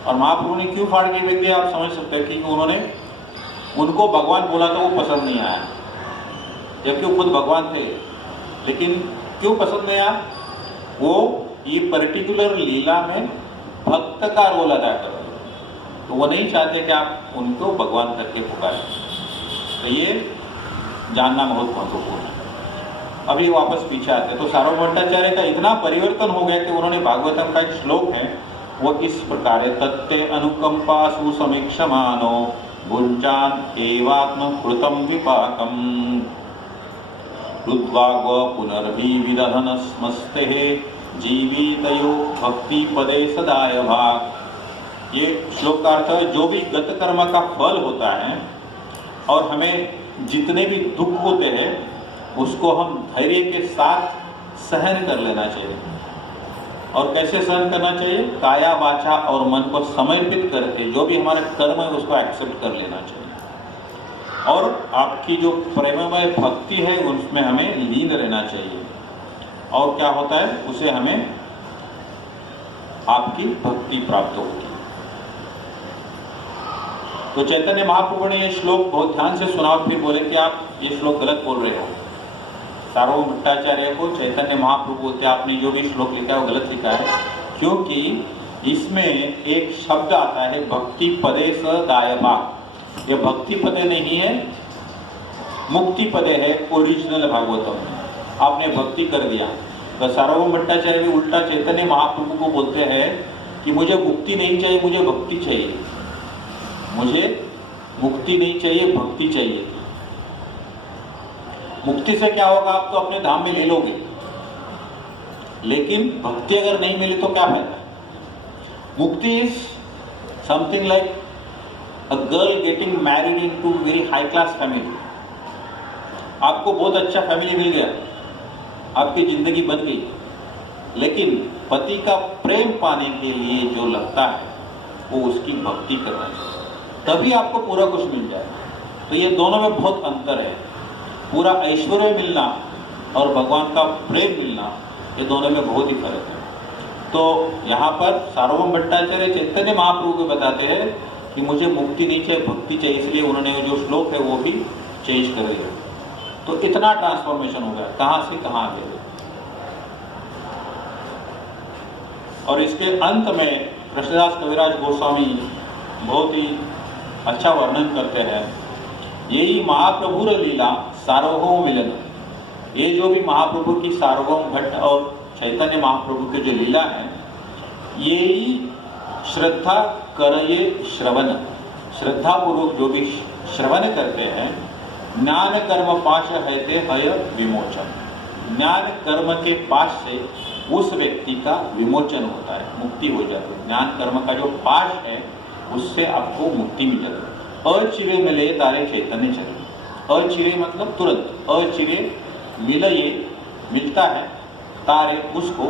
और महाप्रभु ने क्यों फाड़ के फेंक दिया आप समझ सकते हैं, क्योंकि उन्होंने उनको भगवान बोला था वो पसंद नहीं आया, जबकि वो खुद भगवान थे। लेकिन क्यों पसंद नहीं आया, वो ये पर्टिकुलर लीला में भक्त का रोल अदा कर रहे, तो वो नहीं चाहते कि आप उनको भगवान करके पुकारें। तो ये जानना बहुत महत्वपूर्ण है। अभी वापस पीछे आते हैं तो सार्वभौम भट्टाचार्य का इतना परिवर्तन हो गया कि उन्होंने भागवतम का एक श्लोक है वो इस प्रकार है, तत्ते अनुकंपा सुसमीक्षमानो भुंजान एवात्म कृतम विपाकम रुद्वाग्व पुनर्भिविदधन स्मस्ते जीवितयो भक्ति पदे सदाय भाग। ये श्लोक का अर्थ है, जो भी गत कर्म का फल होता है और हमें जितने भी दुख होते हैं उसको हम धैर्य के साथ सहन कर लेना चाहिए। और कैसे सहन करना चाहिए, काया वाचा और मन को समर्पित करके जो भी हमारे कर्म है उसको एक्सेप्ट कर लेना चाहिए। और आपकी जो प्रेममय भक्ति है उसमें हमें लीन रहना चाहिए। और क्या होता है, उसे हमें आपकी भक्ति प्राप्त होगी। तो चैतन्य महाप्रभु ने ये श्लोक बहुत ध्यान से सुना और फिर बोले कि आप ये श्लोक गलत बोल रहे हो। सार्वभौम भट्टाचार्य को चैतन्य महाप्रभु बोलते, आपने जो भी श्लोक लिखा है वो गलत लिखा है, क्योंकि इसमें एक शब्द आता है भक्ति पदे सदायभा। ये भक्ति पदे नहीं है, मुक्ति पदे है ओरिजिनल भागवतम में। आपने भक्ति कर दिया। तो सार्वभौम भट्टाचार्य भी उल्टा चैतन्य महाप्रभु को बोलते हैं कि मुझे मुक्ति नहीं चाहिए, मुझे भक्ति चाहिए। मुझे मुक्ति नहीं चाहिए, भक्ति चाहिए। मुक्ति से क्या होगा, आप तो अपने धाम में ले लोगे, लेकिन भक्ति अगर नहीं मिली तो क्या फायदा। मुक्ति is something like a girl getting married into very high class family. आपको बहुत अच्छा फैमिली मिल गया, आपकी जिंदगी बन गई, लेकिन पति का प्रेम पाने के लिए जो लगता है वो उसकी भक्ति करना चाहिए, तभी आपको पूरा कुछ मिल जाए। तो ये दोनों में बहुत अंतर है। पूरा ऐश्वर्य मिलना और भगवान का प्रेम मिलना, ये दोनों में बहुत ही फर्क है। तो यहाँ पर सार्वभौम भट्टाचार्य चैतन्य महाप्रभु को बताते हैं कि मुझे मुक्ति नहीं चाहिए, भक्ति चाहिए, इसलिए उन्होंने जो श्लोक है वो भी चेंज कर दिया। तो इतना ट्रांसफॉर्मेशन हो गया, कहाँ से कहाँ आ गए। और इसके अंत में कृष्णदास कविराज गोस्वामी बहुत ही अच्छा वर्णन करते हैं, यही महाप्रभुर लीला सार्वभौम मिलन। ये जो भी महाप्रभु की सार्वभौम भट्ट और चैतन्य महाप्रभु की जो लीला है, यही श्रद्धा करये श्रवण, श्रद्धा पूर्वक जो भी श्रवण करते हैं, ज्ञान कर्म पाश हैते हय विमोचन। ज्ञान कर्म के पाश से उस व्यक्ति का विमोचन होता है, मुक्ति हो जाती है। ज्ञान कर्म का जो पाश है उससे आपको मुक्ति मिल जाती है। अचिरे मिले तारे चैतन्य चरण। अचिरे मतलब तुरंत, अचिरे मिलये मिलता है, तारे उसको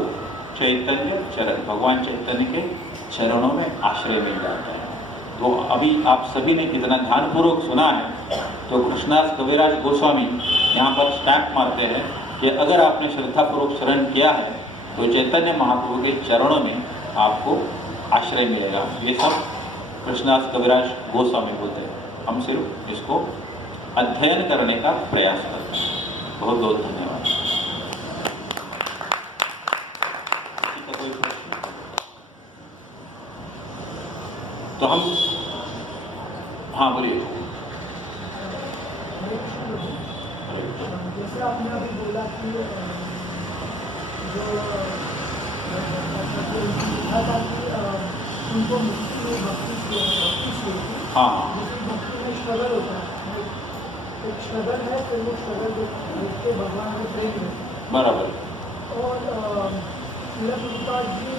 चैतन्य चरण, भगवान चैतन्य के चरणों में आश्रय मिल जाता है। तो अभी आप सभी ने कितना ध्यानपूर्वक सुना है। तो कृष्णदास कविराज गोस्वामी यहाँ पर स्टैम्प मारते हैं कि अगर आपने श्रद्धापूर्वक शरण किया है तो चैतन्य महाप्रभु के चरणों में आपको आश्रय मिलेगा। ये सब कृष्णदास कविराज गोस्वामी बोलते हैं। हम सिर्फ इसको अध्ययन करने का प्रयास करते हैं। बहुत बहुत धन्यवाद। कोई प्रश्न? तो हम, हाँ बोलिए। जैसे आपने अभी बोला कि जो उनको मुक्ति भक्ति हाँ भक्ति में स्ट्रगल होता है, एक स्ट्रगल है, फिर वो स्ट्रगल देखते भगवान में प्रेम है बराबर। और मेरा प्रभुपाद जी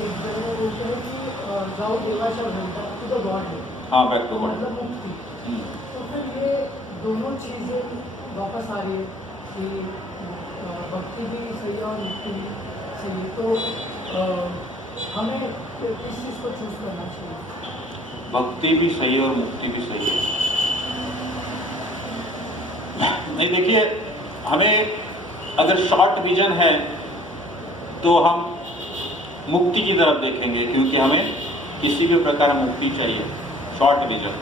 एक जगह बोलते हैं कि जाओ देवाचर घंटा टू द गॉड है, हाँ बैक टू गॉड मतलब मुक्ति। तो फिर ये दोनों चीज़ें वापस आ रही है, कि भक्ति भी सही है और मुक्ति भी सही है, तो हमें किस चीज़ को चूज करना चाहिए? भक्ति भी सही है और मुक्ति भी सही है। नहीं, देखिए, हमें अगर शॉर्ट विजन है तो हम मुक्ति की तरफ देखेंगे, क्योंकि हमें किसी भी प्रकार मुक्ति चाहिए, शॉर्ट विजन।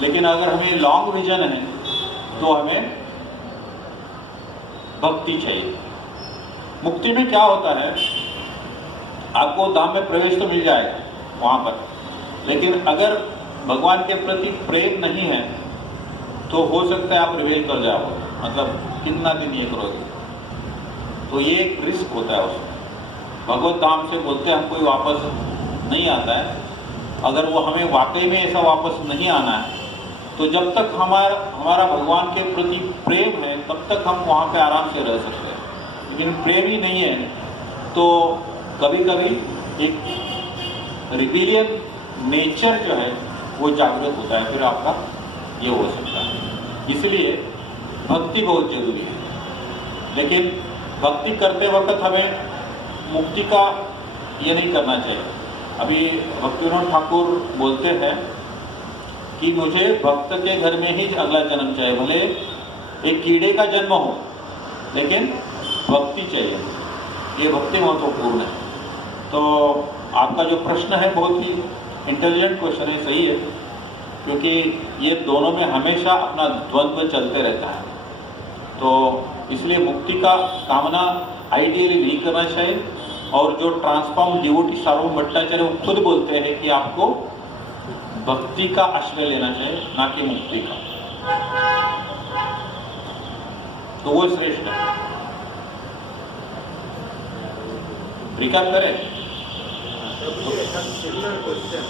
लेकिन अगर हमें लॉन्ग विजन है तो हमें भक्ति चाहिए। मुक्ति में क्या होता है, आपको धाम में प्रवेश तो मिल जाएगा वहां पर, लेकिन अगर भगवान के प्रति प्रेम नहीं है तो हो सकता है आप रिवेल कर जाओ, मतलब कितना दिन ये करोगे। तो ये एक रिस्क होता है उसमें। भगवत धाम से बोलते हैं हम कोई वापस नहीं आता है। अगर वो हमें वाकई में ऐसा वापस नहीं आना है तो जब तक हमारा भगवान के प्रति प्रेम है तब तक हम वहाँ पे आराम से रह सकते हैं। लेकिन प्रेम ही नहीं है तो कभी कभी एक रिबिलियन नेचर जो है वो जागृत होता है, फिर आपका ये हो सकता है। इसलिए भक्ति बहुत जरूरी है, लेकिन भक्ति करते वक्त हमें मुक्ति का ये नहीं करना चाहिए। अभी भक्तिविनोद ठाकुर बोलते हैं कि मुझे भक्त के घर में ही अगला जन्म चाहिए, भले एक कीड़े का जन्म हो लेकिन भक्ति चाहिए। ये भक्ति महत्वपूर्ण है। तो आपका जो प्रश्न है बहुत ही इंटेलिजेंट क्वेश्चन है, सही है, क्योंकि ये दोनों में हमेशा अपना द्वंद्व चलते रहता है। तो इसलिए मुक्ति का कामना आइडियली नहीं करना चाहिए। और जो ट्रांसफॉर्म डिवोटी सार्वभौम भट्टाचार्य वो खुद बोलते हैं कि आपको भक्ति का आश्रय लेना चाहिए, ना कि मुक्ति का। तो वो श्रेष्ठ है। रिकाप करें। Similar question.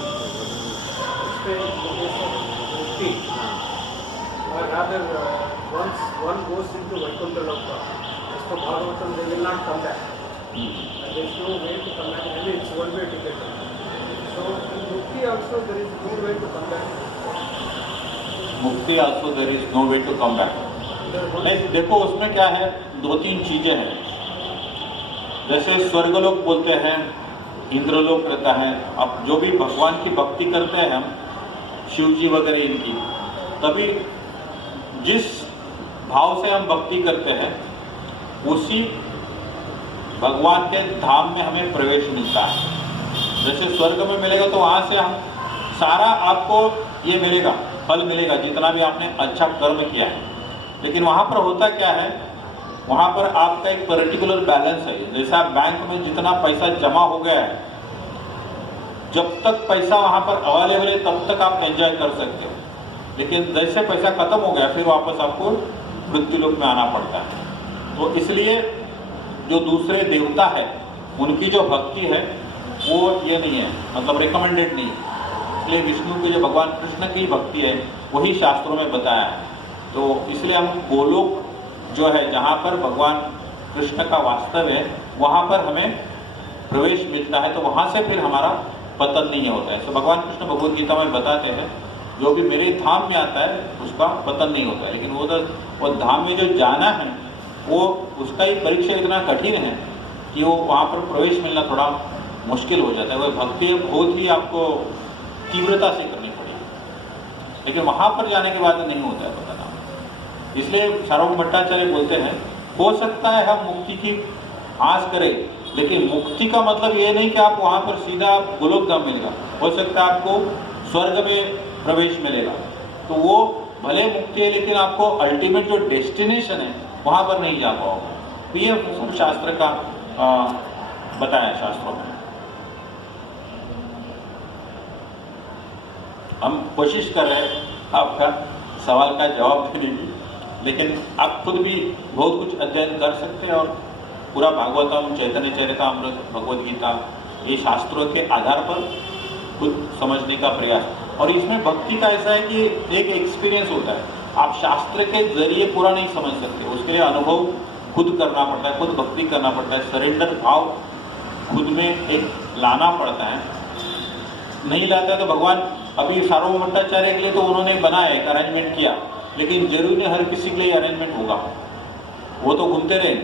Mukti, or rather, once one goes into Vaikuntha Loka, as per Bhagavatam, they will not come back. There is no way to come back. Only it's one way ticket. So in Mukti also there is no way to come back. मुक्ति also there is no way to come back. नहीं, देखो उसमें क्या है, दो तीन चीजें हैं। जैसे स्वर्गलोक बोलते हैं, इंद्रलोक रहता है। अब जो भी भगवान की भक्ति करते हैं हम, शिव जी वगैरह इनकी, तभी जिस भाव से हम भक्ति करते हैं उसी भगवान के धाम में हमें प्रवेश मिलता है। जैसे स्वर्ग में मिलेगा तो वहाँ से हम सारा आपको ये मिलेगा, फल मिलेगा जितना भी आपने अच्छा कर्म किया है। लेकिन वहाँ पर होता क्या है, वहाँ पर आपका एक पर्टिकुलर बैलेंस है। जैसा बैंक में जितना पैसा जमा हो गया है, जब तक पैसा वहाँ पर अवेलेबल है तब तक आप एंजॉय कर सकते हो। लेकिन जैसे पैसा खत्म हो गया फिर वापस आपको मृत्युलोक में आना पड़ता है। तो इसलिए जो दूसरे देवता है उनकी जो भक्ति है वो ये नहीं है, मतलब रिकमेंडेड नहीं है। इसलिए विष्णु की जो भगवान कृष्ण की भक्ति है वही शास्त्रों में बताया है। तो इसलिए हम गोलोक जो है जहाँ पर भगवान कृष्ण का वास्तव है वहाँ पर हमें प्रवेश मिलता है, तो वहाँ से फिर हमारा पतन नहीं होता है। तो भगवान कृष्ण भगवद गीता में बताते हैं जो भी मेरे धाम में आता है उसका पतन नहीं होता है। लेकिन वो धाम में जो जाना है वो उसका ही परीक्षा इतना कठिन है कि वो वहाँ पर प्रवेश मिलना थोड़ा मुश्किल हो जाता है। वो भक्ति बहुत ही आपको तीव्रता से करनी पड़ेगी, लेकिन वहाँ पर जाने के बाद नहीं होता है पतन। इसलिए सार्वभौम भट्टाचार्य बोलते हैं हो सकता है हम मुक्ति की आस करें, लेकिन मुक्ति का मतलब ये नहीं कि आप वहाँ पर सीधा गोलोक धाम मिलेगा। हो सकता है आपको स्वर्ग में प्रवेश मिलेगा, तो वो भले मुक्ति है लेकिन आपको अल्टीमेट जो डेस्टिनेशन है वहाँ पर नहीं जा पाओगे। तो ये सब शास्त्र का बताया शास्त्रों में। हम कोशिश कर रहे हैं आपका सवाल का जवाब देने की, लेकिन आप खुद भी बहुत कुछ अध्ययन कर सकते हैं और पूरा भागवतम, चैतन्य चरितामृत, भगवद गीता ये शास्त्रों के आधार पर खुद समझने का प्रयास। और इसमें भक्ति का ऐसा है कि एक एक्सपीरियंस होता है, आप शास्त्र के जरिए पूरा नहीं समझ सकते, उसके लिए अनुभव खुद करना पड़ता है, खुद भक्ति करना पड़ता है, सरेंडर भाव खुद में एक लाना पड़ता है। नहीं लाता है तो भगवान अभी सार्वभौम भट्टाचार्य के लिए तो उन्होंने बनाया, एक अरेंजमेंट किया, लेकिन जरूरी नहीं हर किसी के लिए अरेंजमेंट होगा। वो तो घूमते रहे।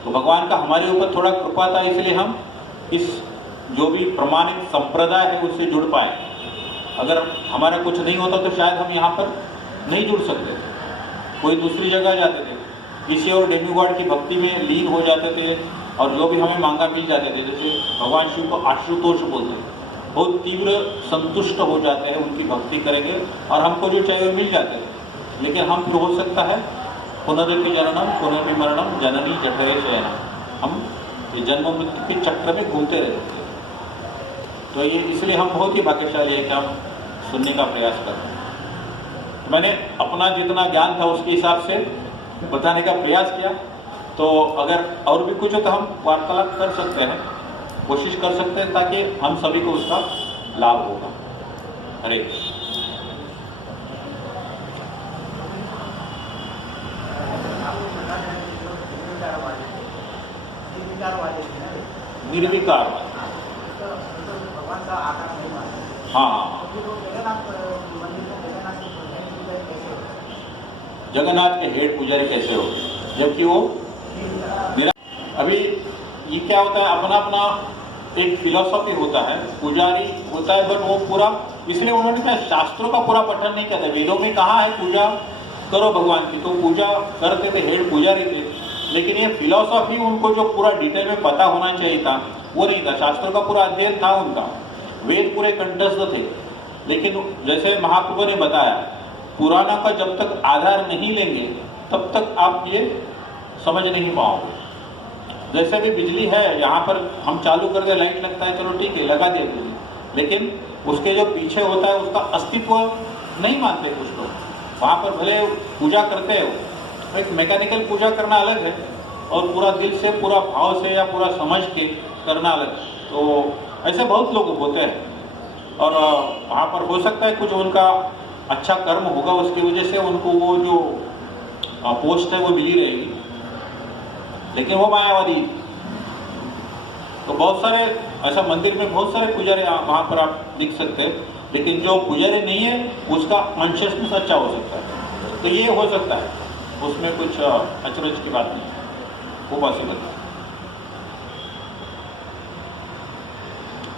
तो भगवान का हमारे ऊपर थोड़ा कृपा था, इसलिए हम इस जो भी प्रमाणित संप्रदाय है उससे जुड़ पाए। अगर हमारा कुछ नहीं होता तो शायद हम यहाँ पर नहीं जुड़ सकते, कोई दूसरी जगह जाते थे, किसी और डेम्यूगॉड की भक्ति में लीन हो जाते थे और जो भी हमें मांगा मिल जाते थे। जैसे भगवान शिव को आशुतोष बोलते हैं, बहुत तीव्र संतुष्ट हो जाते हैं, उनकी भक्ति करेंगे और हमको जो चाहिए वो मिल जाते हैं। लेकिन हम फिर हो सकता है पुनरपि जननम पुनरपि मरणम जननी जठरे शयनम, हम ये जन्म मृत्यु के चक्र में घूमते रहते हैं। तो ये इसलिए हम बहुत ही भाग्यशाली है कि हम सुनने का प्रयास कर रहे हैं। तो मैंने अपना जितना ज्ञान था उसके हिसाब से बताने का प्रयास किया। तो अगर और भी कुछ हो तो हम वार्तालाप कर सकते हैं, कोशिश कर सकते हैं, ताकि हम सभी को उसका लाभ होगा। हरे कृष्ण। निर्विकार, हाँ, जगन्नाथ के हेड पुजारी कैसे हो, जबकि वो अभी ये क्या होता है, अपना अपना एक फिलॉसफी होता है, पुजारी होता है, बट वो पूरा, इसलिए उन्होंने क्या शास्त्रों का पूरा पठन नहीं किया था। वेदों में कहा है पूजा करो भगवान की, तो पूजा करते थे, हेड पुजारी थे, लेकिन ये फिलॉसफी उनको जो पूरा डिटेल में पता होना चाहिए था वो नहीं था। शास्त्रों का पूरा अध्ययन था उनका, वेद पूरे कंठस्थ थे, लेकिन जैसे महाप्रभु ने बताया, पुराना का जब तक आधार नहीं लेंगे तब तक आप ये समझ नहीं पाओगे। जैसे भी बिजली है, यहाँ पर हम चालू करके लाइट लगता है, चलो ठीक है लगा दिया बिजली, लेकिन उसके जो पीछे होता है उसका अस्तित्व नहीं मानते कुछ लोग। वहाँ पर भले पूजा करते हो, एक मैकेनिकल पूजा करना अलग है और पूरा दिल से, पूरा भाव से या पूरा समझ के करना अलग है। तो ऐसे बहुत लोग होते हैं और वहाँ पर हो सकता है कुछ उनका अच्छा कर्म होगा, उसकी वजह से उनको वो जो पोस्ट है वो मिली रहेगी, लेकिन वो मायावादी। तो बहुत सारे ऐसा मंदिर में बहुत सारे पुजारी वहाँ पर आप दिख सकते हैं, लेकिन जो पुजारी नहीं है उसका कॉन्शियसनेस अच्छा हो सकता है। तो ये हो सकता है, उसमें कुछ अचरज की बात नहीं है, वो पॉसिबल है।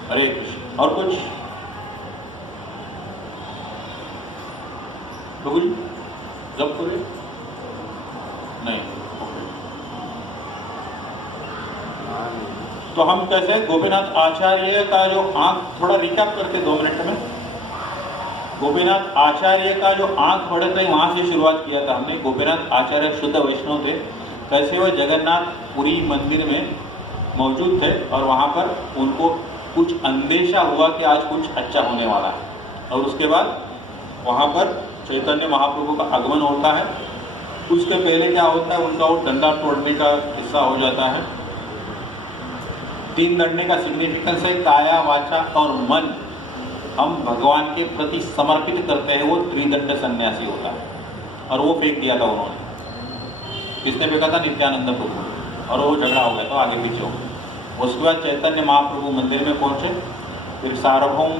हरे कृष्ण। और कुछ प्रभु जी जब करें नहीं, तो हम कैसे गोपीनाथ आचार्य का जो आंख, थोड़ा रिकैप करते 2 मिनट में। गोपीनाथ आचार्य का जो आंख बढ़े थे वहाँ से शुरुआत किया था हमने। गोपीनाथ आचार्य शुद्ध वैष्णव थे, कैसे वो जगन्नाथपुरी मंदिर में मौजूद थे और वहाँ पर उनको कुछ अंदेशा हुआ कि आज कुछ अच्छा होने वाला है, और उसके बाद वहाँ पर चैतन्य महाप्रभु का आगमन होता है। उसके पहले क्या होता है, उनका वो डंडा तोड़ने का हिस्सा हो जाता है। 3 डंडे का सिग्निफिकेंस है काया, वाचा और मन हम भगवान के प्रति समर्पित करते हैं, वो त्रिदंड सन्यासी होता है। और वो फेंक दिया था उन्होंने, किसने फेंका था? नित्यानंद प्रभु, और वो झगड़ा हो गया था, आगे पीछे हो गया। उसके बाद चैतन्य महाप्रभु मंदिर में पहुंचे, फिर सार्वभौम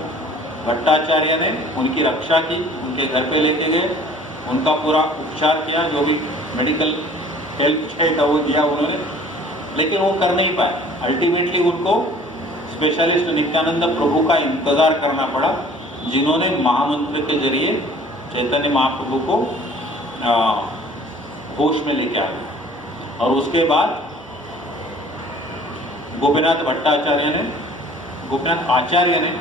भट्टाचार्य ने उनकी रक्षा की, उनके घर पे लेके गए, उनका पूरा उपचार किया, जो भी मेडिकल हेल्प चाहिए था वो दिया उन्होंने, लेकिन वो कर नहीं पाए। अल्टीमेटली उनको स्पेशलिस्ट नित्यानंद प्रभु का इंतज़ार करना पड़ा, जिन्होंने महामंत्र के जरिए चैतन्य महाप्रभु को होश में लेके आ गए। और उसके बाद गोपीनाथ आचार्य ने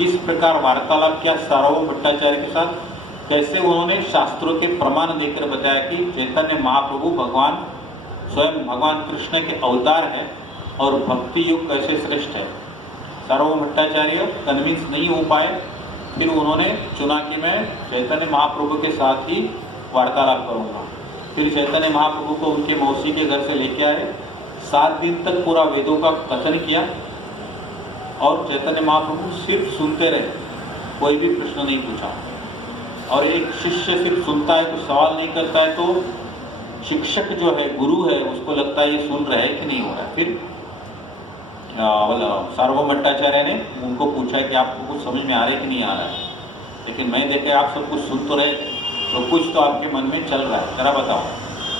इस प्रकार वार्तालाप किया सार्वभौम भट्टाचार्य के साथ, कैसे उन्होंने शास्त्रों के प्रमाण देकर बताया कि चैतन्य महाप्रभु भगवान स्वयं भगवान कृष्ण के अवतार है और भक्ति युग कैसे श्रेष्ठ है। सार्वभौम भट्टाचार्य कन्विंस नहीं हो पाए, फिर उन्होंने चुना कि मैं चैतन्य महाप्रभु के साथ ही वार्तालाप करूंगा। फिर चैतन्य महाप्रभु को उनके मौसी के घर से लेके आए, 7 दिन तक पूरा वेदों का कथन किया और चैतन्य महाप्रभु सिर्फ सुनते रहे, कोई भी प्रश्न नहीं पूछा। और एक शिष्य सिर्फ सुनता है, कुछ सवाल नहीं करता है, तो शिक्षक जो है, गुरु है, उसको लगता है ये सुन रहा है कि नहीं हो रहा है। फिर सार्वभौम भट्टाचार्य ने उनको पूछा कि आपको कुछ समझ में आ रहा है कि नहीं आ रहा है, लेकिन मैं देखे आप सब कुछ सुन तो रहे, तो कुछ तो आपके मन में चल रहा है, जरा बताओ।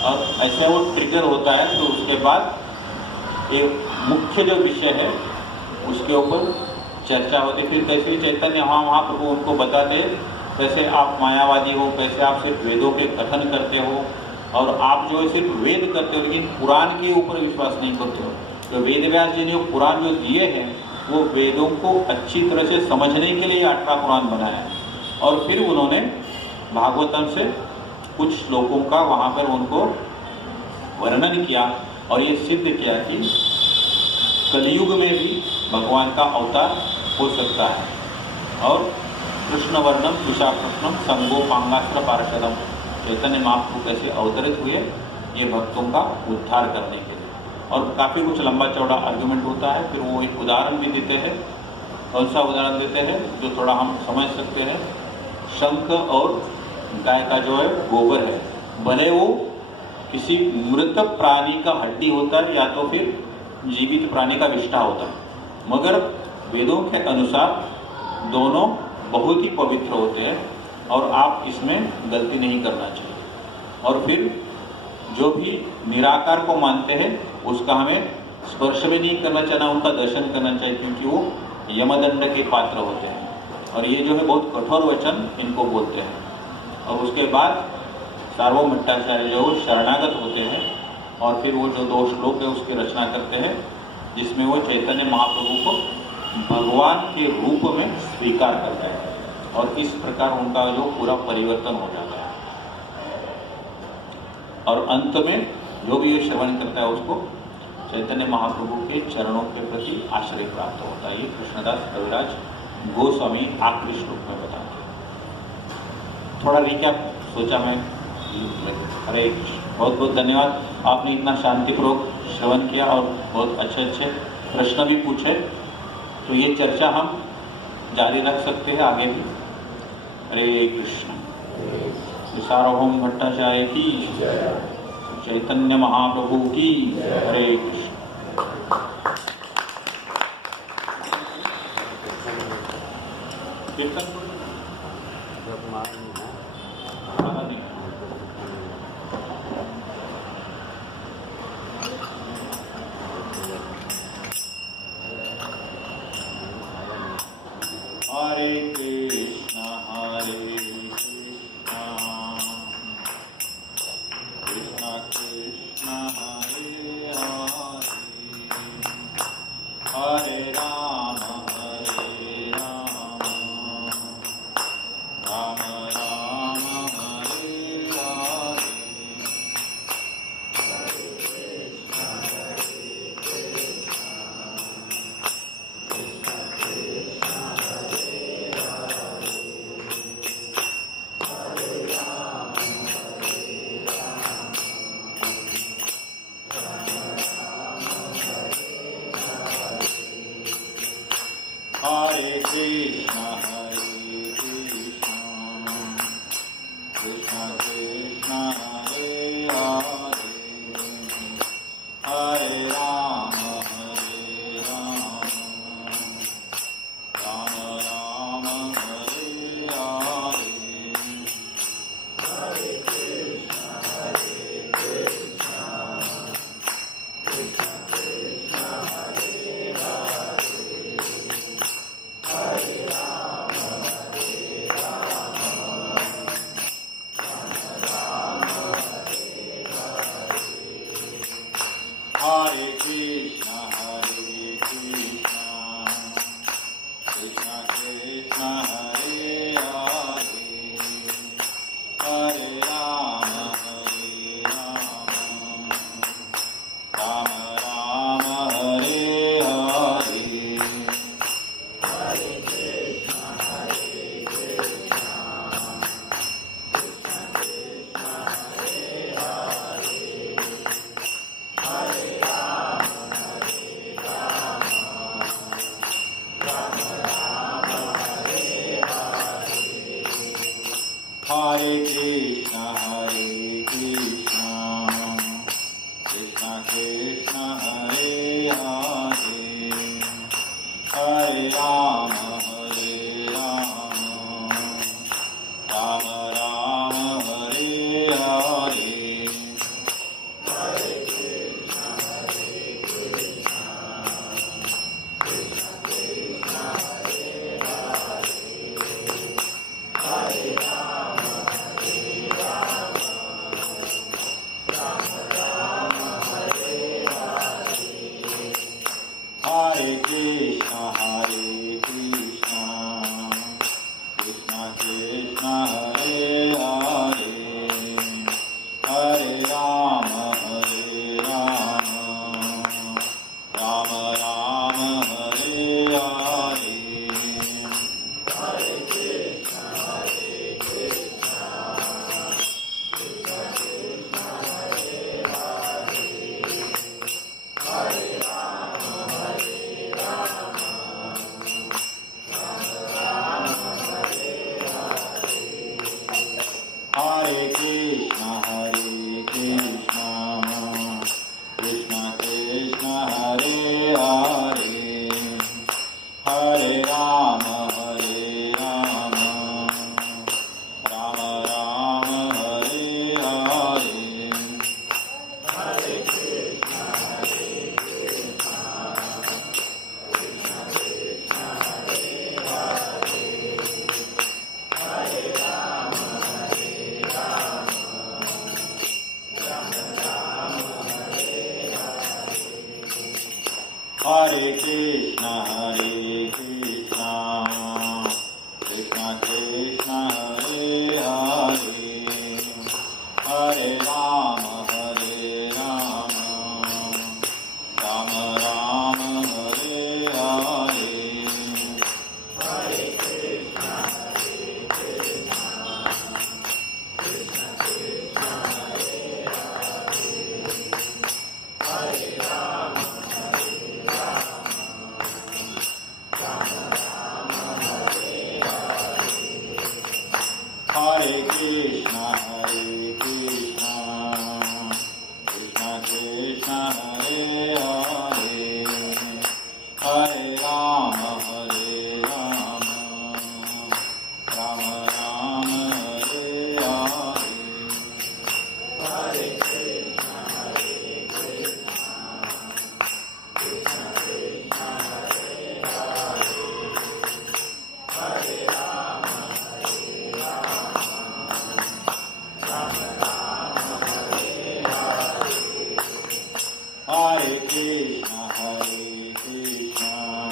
और ऐसे वो ट्रिगर होता है तो उसके बाद एक मुख्य जो विषय है उसके ऊपर चर्चा होती। फिर कैसे चैतन्य महाप्रभु उनको बताते, कैसे आप मायावादी हो, कैसे आप सिर्फ वेदों के कथन करते हो और आप जो है सिर्फ वेद करते हो लेकिन पुराण के ऊपर विश्वास नहीं करते हो। तो वेद व्यास जी ने जो पुराण जो दिए हैं वो वेदों को अच्छी तरह से समझने के लिए 18 पुराण बनाया है। और फिर उन्होंने भागवतम से कुछ श्लोकों का वहाँ पर उनको वर्णन किया और ये सिद्ध किया कि कलयुग में भी भगवान का अवतार हो सकता है। और कृष्ण वर्णम तुषा कृष्णम संगो पांगास्त्र पार्षदम, चैतन्य महाप्रभु कैसे अवतरित हुए ये भक्तों का उद्धार करने के लिए। और काफ़ी कुछ लंबा चौड़ा आर्गुमेंट होता है। फिर वो एक उदाहरण भी देते हैं। कौन सा उदाहरण देते हैं जो थोड़ा हम समझ सकते हैं? शंख और गाय का जो है गोबर है, भले वो किसी मृत प्राणी का हड्डी होता है या तो फिर जीवित प्राणी का विष्ठा होता है, मगर वेदों के अनुसार दोनों बहुत ही पवित्र होते हैं और आप इसमें गलती नहीं करना चाहिए। और फिर जो भी निराकार को मानते हैं उसका हमें स्पर्श भी नहीं करना चाहिए, उनका दर्शन करना चाहिए, क्योंकि वो यमदंड के पात्र होते हैं। और ये जो है बहुत कठोर वचन इनको बोलते हैं। और उसके बाद सार्वभौम भट्टाचार्य जो शरणागत होते हैं और फिर वो जो 2 श्लोक है उसकी रचना करते हैं जिसमें वो चैतन्य महाप्रभु को भगवान के रूप में स्वीकार करते हैं और इस प्रकार उनका जो पूरा परिवर्तन हो जाता है। और अंत में जो भी ये श्रवण करता है उसको चैतन्य महाप्रभु के चरणों के प्रति आश्रय प्राप्त होता है। ये कृष्णदास कविराज गोस्वामी आखिरी श्लोक में बताते हैं। थोड़ा रिकैप सोचा मैं। हरे कृष्ण, बहुत बहुत धन्यवाद। आपने इतना शांतिपूर्वक श्रवण किया और बहुत अच्छे अच्छे प्रश्न भी पूछे। तो ये चर्चा हम जारी रख सकते हैं आगे भी। हरे कृष्ण। सार्वभौम भट्टाचार्य की, चैतन्य महाप्रभु की। हरे कृष्ण। कीर्तन हरे कृष्ण कृष्ण कृष्ण हरे हरे, हरे राम राम राम हरे हरे। हरे कृष्ण कृष्ण कृष्ण हरे हरे, हरे राम राम राम हरे हरे। हरे कृष्ण कृष्ण कृष्ण हरे हरे, हरे राम हरे कृष्ण कृष्ण कृष्ण हरे हरे, हरे राम राम राम हरे हरे। हरे कृष्ण कृष्ण कृष्ण हरे हरे, हरे राम राम राम हरे हरे। हरे कृष्ण कृष्ण कृष्ण हरे हरे, हरे Ram Ram Ram Hare Krishna, Krishna Krishna, Hare Hare, Hare Rama, Rama Rama, Hare Hare. Hare Krishna, Krishna Krishna, Hare Hare, Hare Rama, Hare Krishna, Krishna Krishna, Hare Hare, Hare Rama, Rama Rama, Hare Hare. Hare Krishna, Krishna Krishna,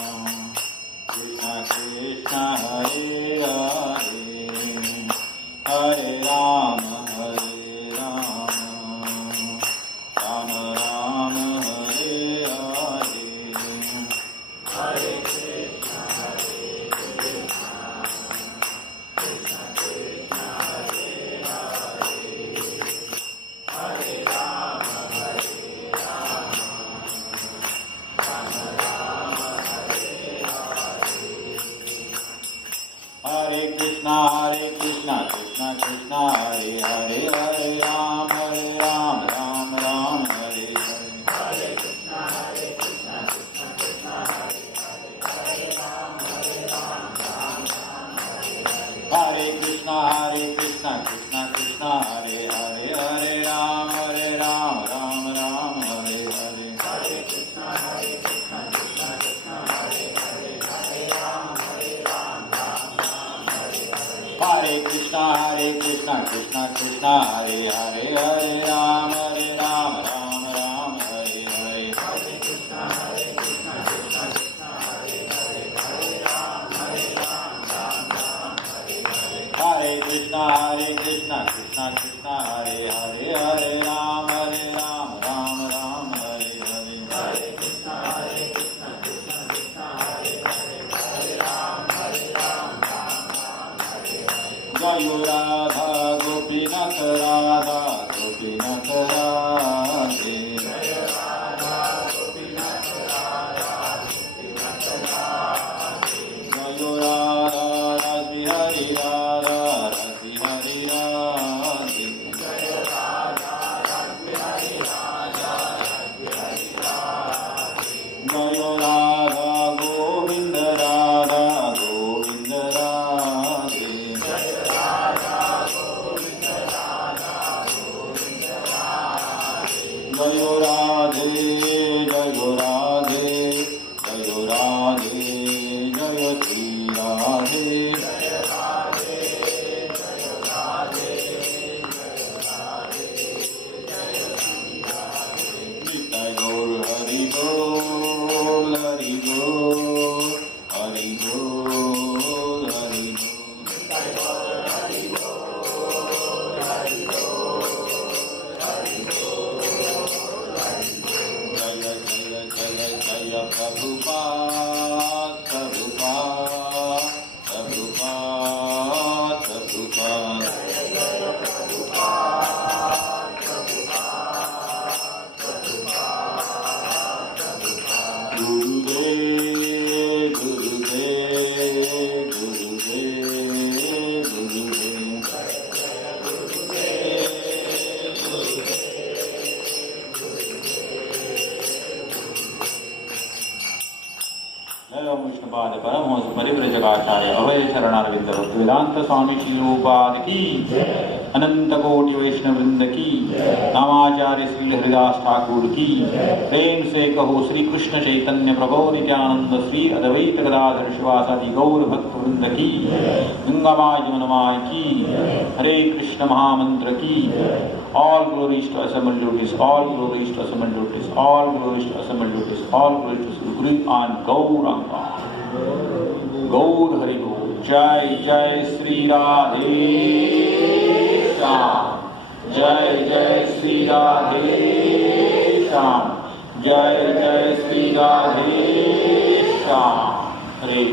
Hare Rama, Rama Rama, Hare Hare Krishna, Krishna Krishna, Hare Hare, Hare Rama, Rama Rama, Hare Hare. Hare Krishna, Krishna Krishna, Hare Rama, Rama Rama, Hare Krishna, Krishna Krishna, Hare Hare, Hare Rama, Ram Ram, Hare Hare. Hare Krishna, Krishna Krishna, Hare Rama, Hare Krishna, Krishna Krishna, Hare Hare, Hare Ram, Ram Ram, Hare Hare. Hare Krishna, Krishna Krishna, Hare Rama, Hare Krishna, Krishna Krishna, Hare Hare, Hare Ram, Ram Ram, Hare Hare. Hare Krishna, Krishna Krishna, Hare Rama, Hare Krishna, Krishna Krishna, Hare Hare, Hare Ram, Ram Hare Hare. Hare Krishna, Krishna Krishna, Hare Rama, Jai Radha Gopinath Radha, Gopinath Radhe. Jai Radha Gopinath Radha, Gopinath Radhe. Jai Radha Rasbihari Radha, Rasbihari Radhe. Jai Radha Rasbihari Radha, Rasbihari Radhe. Jai Radha Govinda Radha, Govinda Radhe. Jai Radha Govinda Radha, Govinda Radhe. Jai Radhe, Jai Radhe, Jai Radhe, Jai Shri Radhe. Jai Radhe, Jai Radhe, Jai Radhe, Jai Shri Radhe. Nitai Gaur Hari Bol, Hari Bol, Hari Bol, Hari Bol. Jai Gaur Hari Bol, Hari Bol, Hari Bol, Hari Bol. Jaya Jaya Jaya Jaya Prabhupada, Prabhupada, Prabhupada, Prabhupada. Jai Jai Prabhupada, Prabhupada, Prabhupada, Prabhupada. Gurudev, Gurudev, Gurudev, Gurudev. जय ओम विष्णुपाद परमहंस परिव्रजकाचार्य अभय चरणारविंद भक्तिवेदांत स्वामी श्री रूपाद की अनंत कोटि वैष्णव वृंद की नामाचार्य श्री हरिदास ठाकुर की। प्रेम से कहो श्री कृष्ण चैतन्य प्रभु नित्यानंद श्री अद्वैत गदाधर शिवासादि गौर भक्त वृंद की। गंगा माँ यमुना माँ की। हरे कृष्ण महामंत्र की। All glories to assembled devotees, all glories to assembled devotees, all glories to assembled devotees, all glories to Guru and Gauranga. Gaur Hari Gaur. Jai Jai Sri Radhe Shyam. Jai Jai Sri Radhe Shyam. Jai Jai Sri Radhe Shyam. Hare